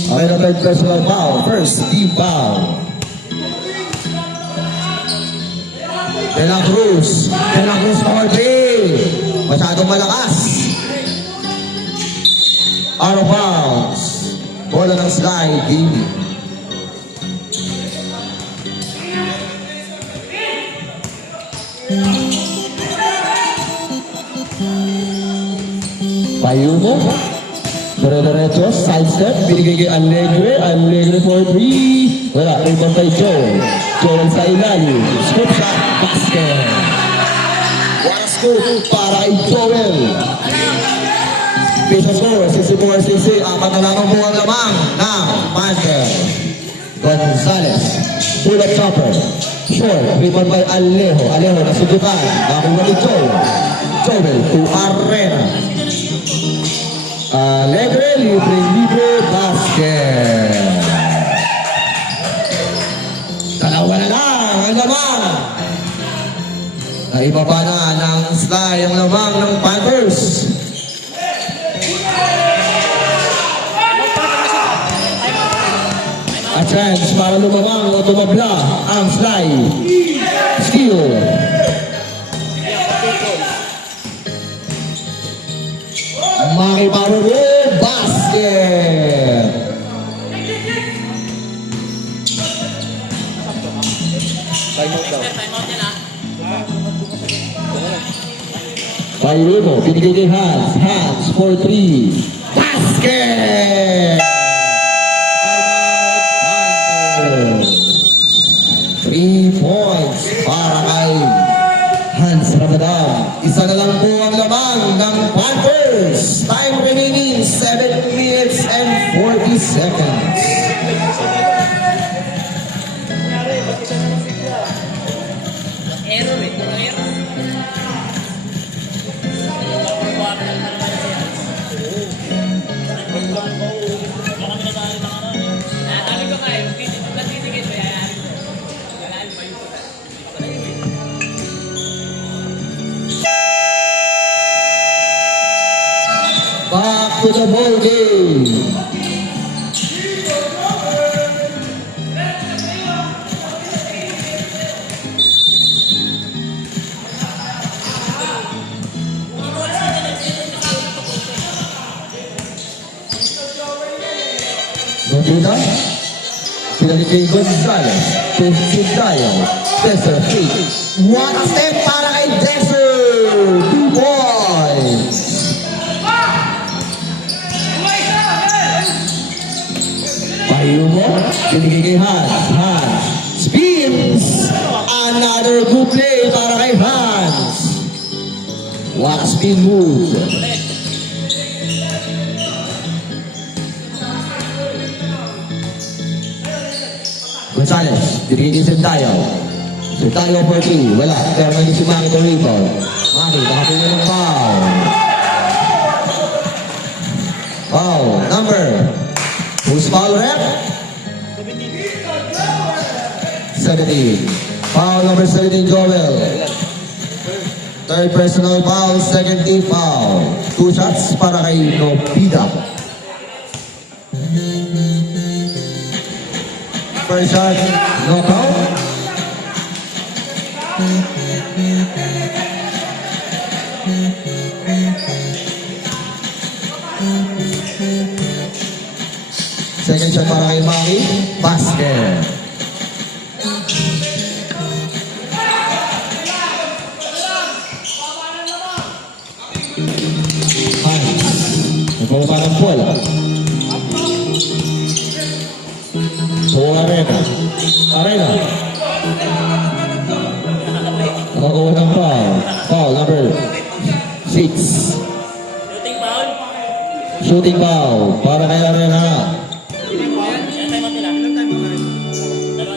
Okay na third personal foul. First team foul. De La Cruz power play. Masyadong malakas. Out of bounds. Bola ng slide. Gaming. Payumo. Diretso, side step. Binigay kay Alegre. Alegre for 3. Wala. Rebound kay Joel. Joel sa ilalim. Scoop shot. Basket. What a scoop para kay Joel. Base score, 64-60. Apat na lamang buwang lamang ng Panther. Gonzales. Pull-up chopper. Short. Rebound by Alejo. Alejo nasubukan. Nakakuha ni Joel. Joel to Arena. Alegre, libre, basket. Dalawa na lang ang lamang. Naibaba na ng slide ang lamang ng Panthers. A chance para lumamang o tumabla ang slide. Steal. Maki Power basket. Time out daw. Time out yan ah. Payumo, binigay kay Hans. Hans for 3. Basket! 3 points para kay Hans Ramadan. Isa na lang po ang lamang ng Panthers. Time remaining 7 minutes and 40 seconds. Error eh. Error. Sabi ko nga eh, nagtitigil ba yan? Kailangan pa yung Back to the ball game. Nobida, pinalik kay Gonzales, Tessie Dayo, Desser Fleet. One step para kay Desser, 2 points. Payumo, binigay kay Hans. Hans spins. Another good play para kay Hans. What a spin move. Gonzales, binigay kay Sentayo. Sentayo for 3. Wala. Pero naging si Maki Torito. Maki, nakapunga ng foul. Foul number. Who's foul rep? 17. Foul number 17, Joel. Third personal foul, second team foul. 2 shots para kay Nobida. First shot, knockout. Second shot para kay Maki, basket. Nagpapapa ng bola. So, Arena. Arena. Nakakuha ng foul. Foul number 6. shooting foul. Shooting foul para kay Arena. Ilan time out nila?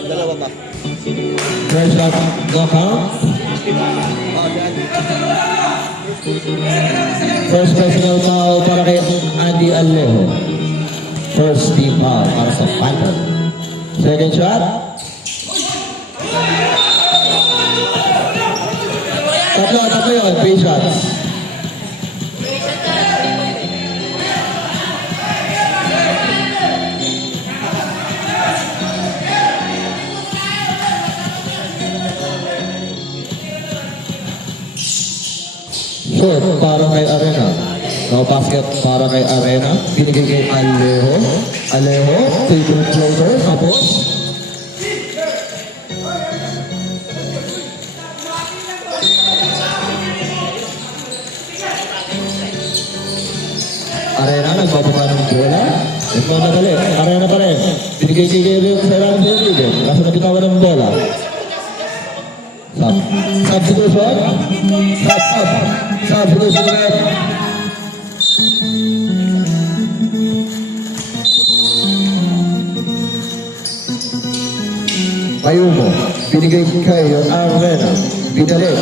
Dalawa pa. First shot, knockout. First personal foul para kay Andy Alejo. First team foul para sa Panther. Second shot. Tatlo yun. 3 shots. Short para kay Arena. No basket para kay Arena. Binigay kay Alejo. Alejo, favorite floater. Tapos, Arena, nagbababa ng bola. Nagmamadali. Arena pa rin. Binigay kay Gabriel sa ilang Rodriguez. Kaso nabitawan ng bola. Substitution. Substitution ulit. Payumo. Binigay kay Arena. Binalik.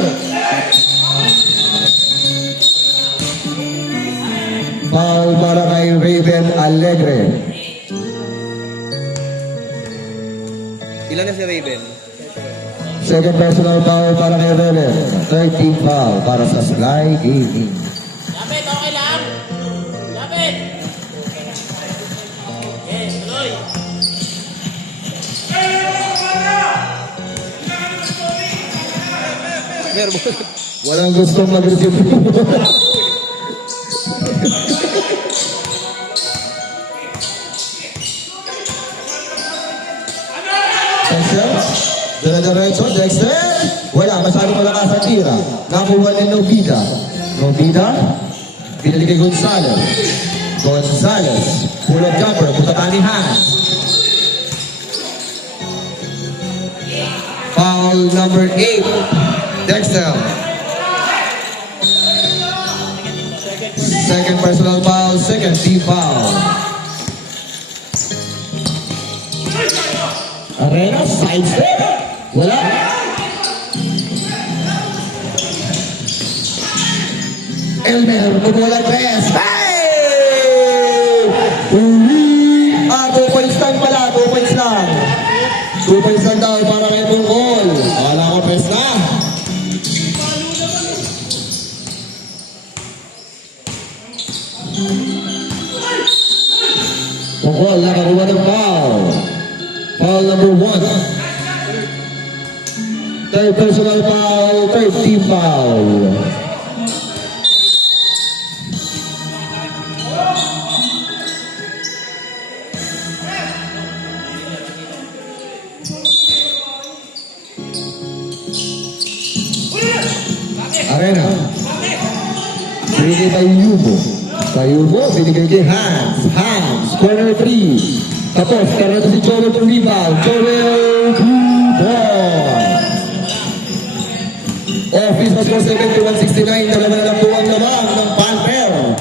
Foul para kay Raven Alegre. Ilan na si Raven? Second personal foul para kay Raven. Third team foul para sa Sky Gaming. Lapit, okay lang. Lapit. Okay, tuloy. Meron. Walang gustong mag-receive. Dexter, Dela-Derecho, Dexter. Wala, masyado malakas ang tira. Nakuha ni Nobida. Nobida. Pinali kay Gonzales. Gonzales. Pull up jumper. Punta ni Hans. Foul number 8. Dexter. Second personal foul. Second team foul. Arena, side step. Wala. Elmer, bola 3. Hey! Uli! 2 points lang pala, 2 points lang. 2 points lang daw para kay Tungkol. Wala ko press na. Tungkol, nakakuha ng foul. Foul number 1. Third personal foul, third team foul. Arena. Binigay kay Yubo. Kay Yubo, binigay kay Hans. Hans, corner 3. Tapos, karoon si Joel ng rebound. Joel, good boy. Office was for 71-69. Dalawa na lang po ang lamang ng Panther.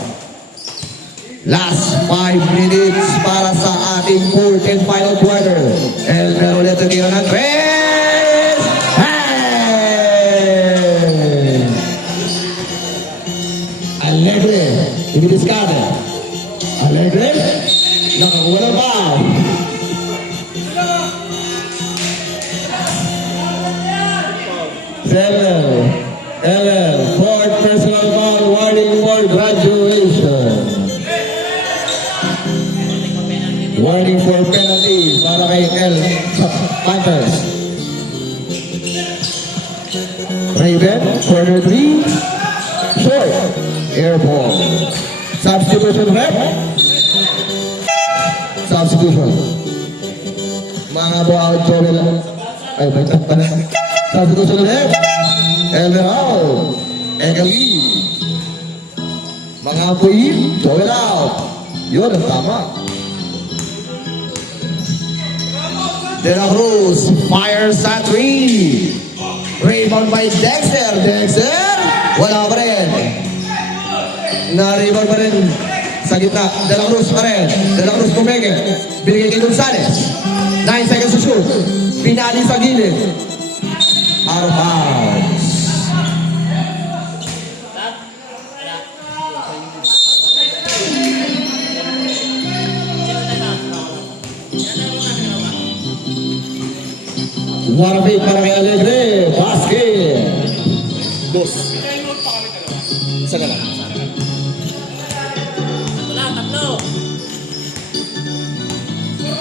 Last 5 minutes para sa ating fourth and final quarter. El Mero ulit ang tiro ng 3. Hey! Alegre, inidiskade. Alegre, nakakuha ng foul. LL, fourth personal foul, warning for graduation. Warning for penalty para kay L Panthers. Raven, corner 3, short, air ball. Substitution rep. Substitution. Mga buhaw, Joel. Ay, may takpa na. Substitution rep. Elmer out. Egali. Mga buhin, Joel out. Yun ang tama. De La Cruz fires at 3. Rebound by Dexter. Dexter, wala pa rin. Na-rebound pa rin sa gitna. De La Cruz pa rin. De La Cruz pumeke. Binigay kay Gonzales. 9 seconds to shoot. Pinali sa gilid. Out of bounds. One of para kay Alegre. Basket. Dos. Isa na lang. Tatlo.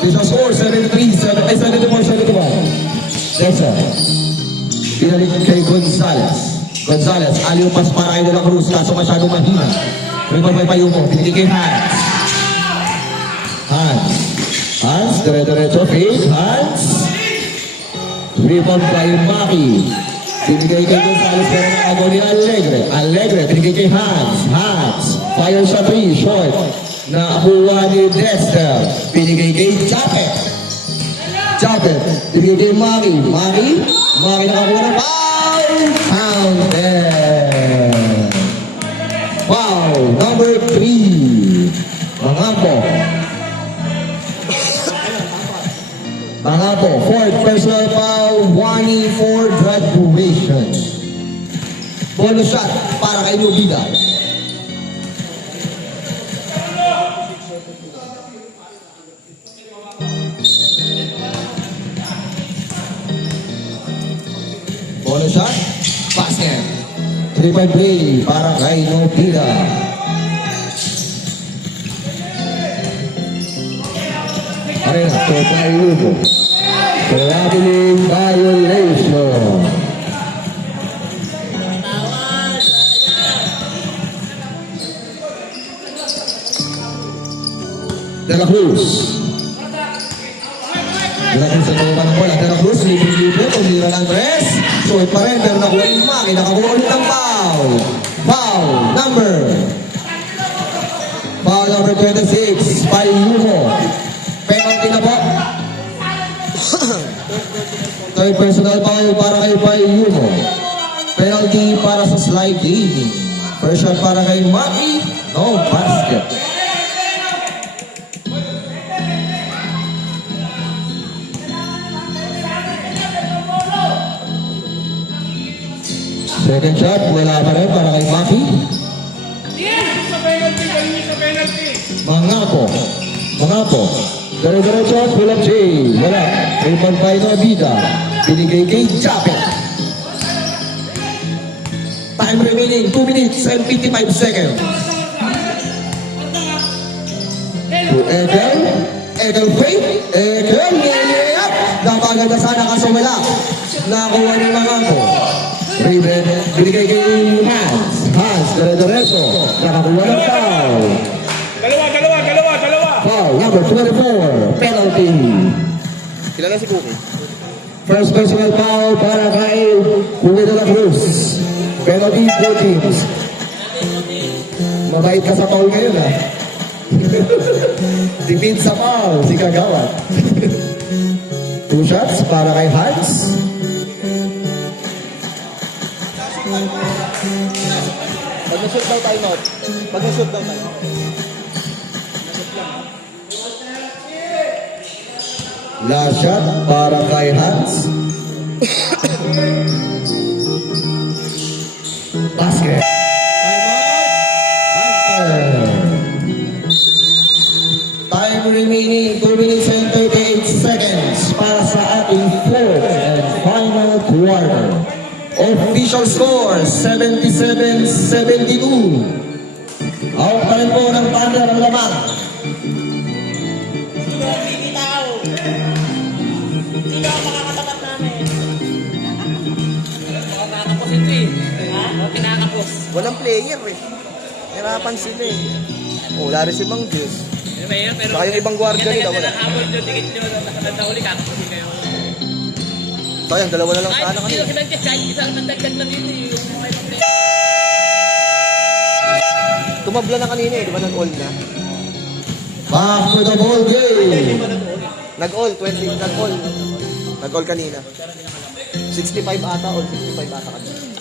This is score 73-71. Dexter. Pinalik kay Gonzales. Gonzales, aliw pas para kay De La Cruz. Kaso masyadong mahina. Rebound by Payumo. Pinili kay Hans. Hans, dire-diretso. Fade. Hans. Rebound by Maki. Pinigay kay Gonzales pero nakagaw ni Alegre. Alegre, pinigay kay Hans. Hans, fire sa 3, short. Nakakuha ni Dexter. Pinigay kay Japet. Japet, pinigay kay Maki. Maki nakakuha ng foul. Counted. Foul number 3. Mangampo. Mangampo, fourth personal foul, warning for graduation. Bonus shot para kay Nobida. Bonus shot, basket. 3-point play para kay Nobida. Arena, total lupo. Traveling violation. De La Cruz. De La Cruz sa tuwa ng bola. De La Cruz, libre-libre. Tumira ng 3. Short pa rin, pero nakuha yung Maki. Nakakuha ulit ng foul. Foul. Foul number 26, Payumo. Penalty na po. Third personal foul para kay Payumo. Penalty para sa slide gaming. First shot para kay Maki. No basket. Second shot, wala pa rin para kay Maki. Mangako. Dire-diretso, pull up J. Wala. Raymond Paino Abida. Binigay kay Japet. Time remaining, 2 minutes and 55 seconds. To Egel. Egel Faith. Egel. Yep. Napaganda sana kaso wala. Nakuha ni Mangako. Raven. Binigay kay Hans. Hans, dire-diretso. Nakakuha ng foul. Foul number 24, penalty. Kilala si Cookie. First personal foul para kay Cookie de la Cruz. Penalty 4 teams. Mabait ka sa foul ngayon ha. Tipid sa foul, si Kagawad. 2 shots para kay Hans. Pag na-shoot daw time out. Pag na-shoot daw time out. Last shot para kay Hans. Basket. Time remaining 2 minutes and 38 seconds para sa ating fourth and final quarter. Official score 77-72. Out pa rin po ng Thunder ang laman. Walang player eh. Hirapan sila eh. Oh, wala rin si Mang Diyos. Saka yung ibang guardia nila, wala. Sayang, dalawa na lang sana kanina. Tumabla na kanina eh, di ba nag-all na? Back to the ball game. Nag-all, 20, nag-all. Nag-all kanina. 65 ata, all 65 ata kanina.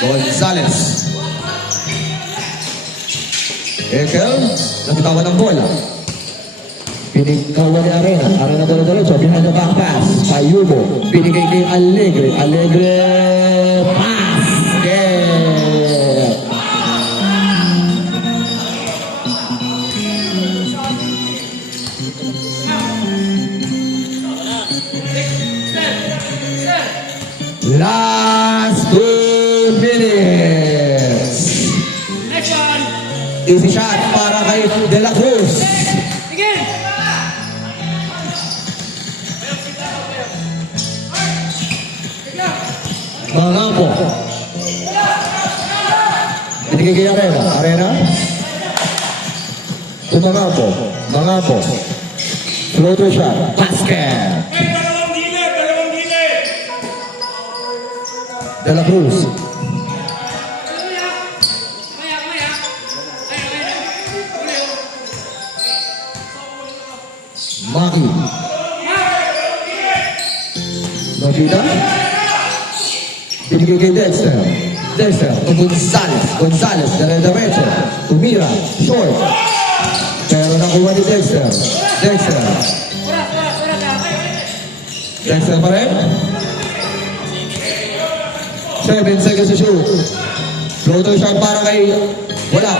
Gonzales. Ekel, nakitawan ng bola. Pinikawan ni Arena. Arena dalo-dalo. Behind the back pass. Payumo. Binigay kay Alegre. Alegre. Basket. Last 2 minutes. Next one. Easy shot para kay De La Cruz. Again. Mangako. Binigay kay Arena. Arena. Mangako. Floater shot. Basket. De La Cruz. Maki. Nobita. Binigay kay Dexter. To Gonzales. Dire-diretso. Tumira. Short. Pero nakuha ni Dexter. Dexter pa rin. 7 seconds to shoot. Floater shot para kay... Wala.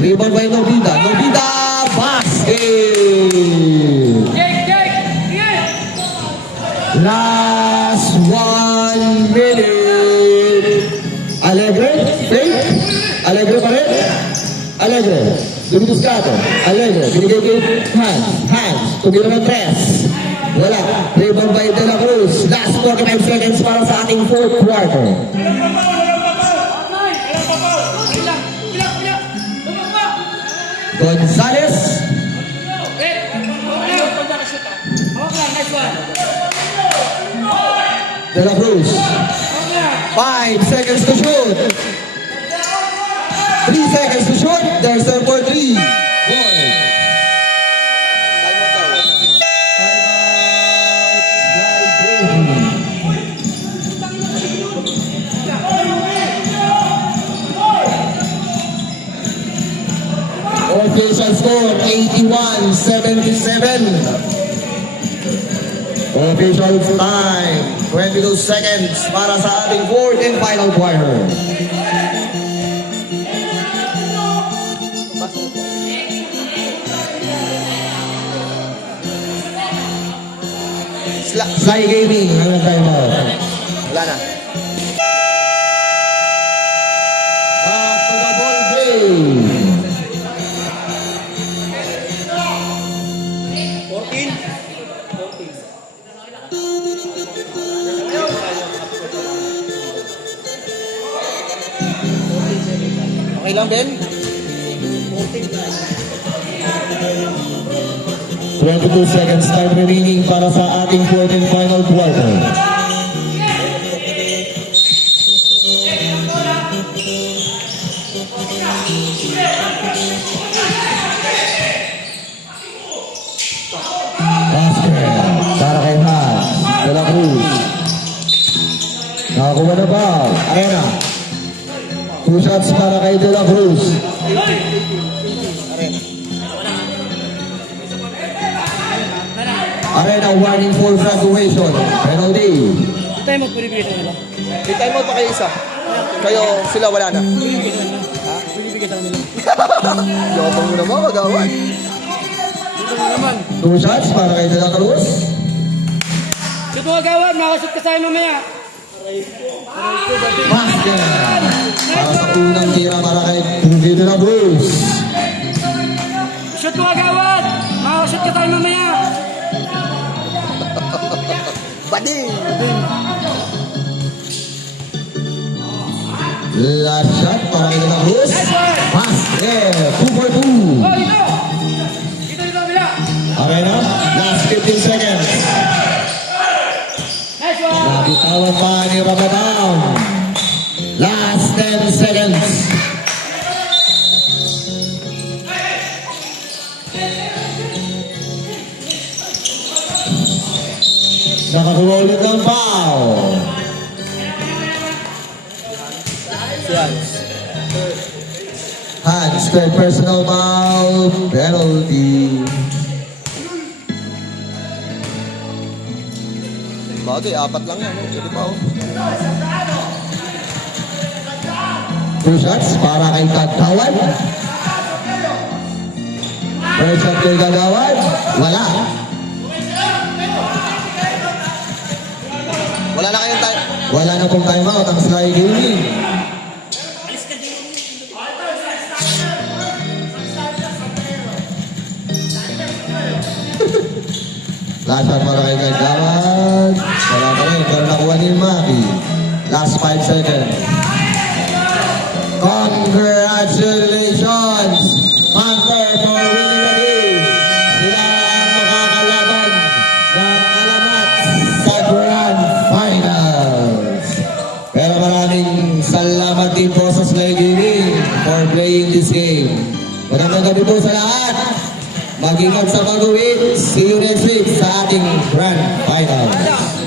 Rebound by Nobita. Basket! Last 1 minute. Alegre. Fake. Alegre pa rin. Dumituscato. Alegre. Binigay kay Hans. Tumira ng 3. Wala. Rebound by De La Cruz. Last 45 seconds para sa ating fourth quarter. Gonzales. Nice one. De La Cruz. 5 seconds to shoot. 3 seconds to shoot. There's serve for 3. Ball. Time out daw. Official score 81-77. Official time 22 seconds para sa ating fourth and final quarter. Sly Gaming, ano tayo mo? Wala na. Back to the ball game. 14. Okay lang, Ben? 22 seconds time remaining para sa ating fourth and final quarter. Basket para kay Hans De La Cruz. Nakakuha na ba? Arena. 2 shots para kay De La Cruz. Arena warning for graduation. Penalty. Tayo magpulibigay sa nila. May time out pa kayo isa. Kayo, sila wala na. Pulibigay sa nila. Yabang mo naman, magawan. Naman. 2 shots para kay De La Cruz. Shoot mo agawad, makashoot ka sa'yo mamaya. Basket. Para sa unang tira para kay De La Cruz. Shoot mo agawad, makashoot ka sa'yo mamaya. Bading! Last shot para kay De La Cruz. Basket. 2 for 2. Oh, dito! Dito, bila! Arena. Last 15 seconds. Nice one! Nabitawan pa ni Ramadan. Last 10 seconds. Nakakuha ulit ng foul. Hans, third personal foul, penalty. Bagay, 4 lang yan. Pwede pa, oh. 2 shots para kay Kagawad. First shot kay Kagawad. Wala. Wala na kayong time. Wala na pong timeout ang Sly Gaming. Last shot para kay Kagawad. Wala pa rin. Pero nakuha ni Maki. Last 5 seconds. Congratulations, Panther, for winning the game. Sila ang makakalaban ng alamat sa Grand Finals. Pero maraming salamat din po sa Sly Gaming for playing this game. Magandang gabi po sa lahat. Mag-ingat sa pag-uwi. See you next week sa ating Grand Finals.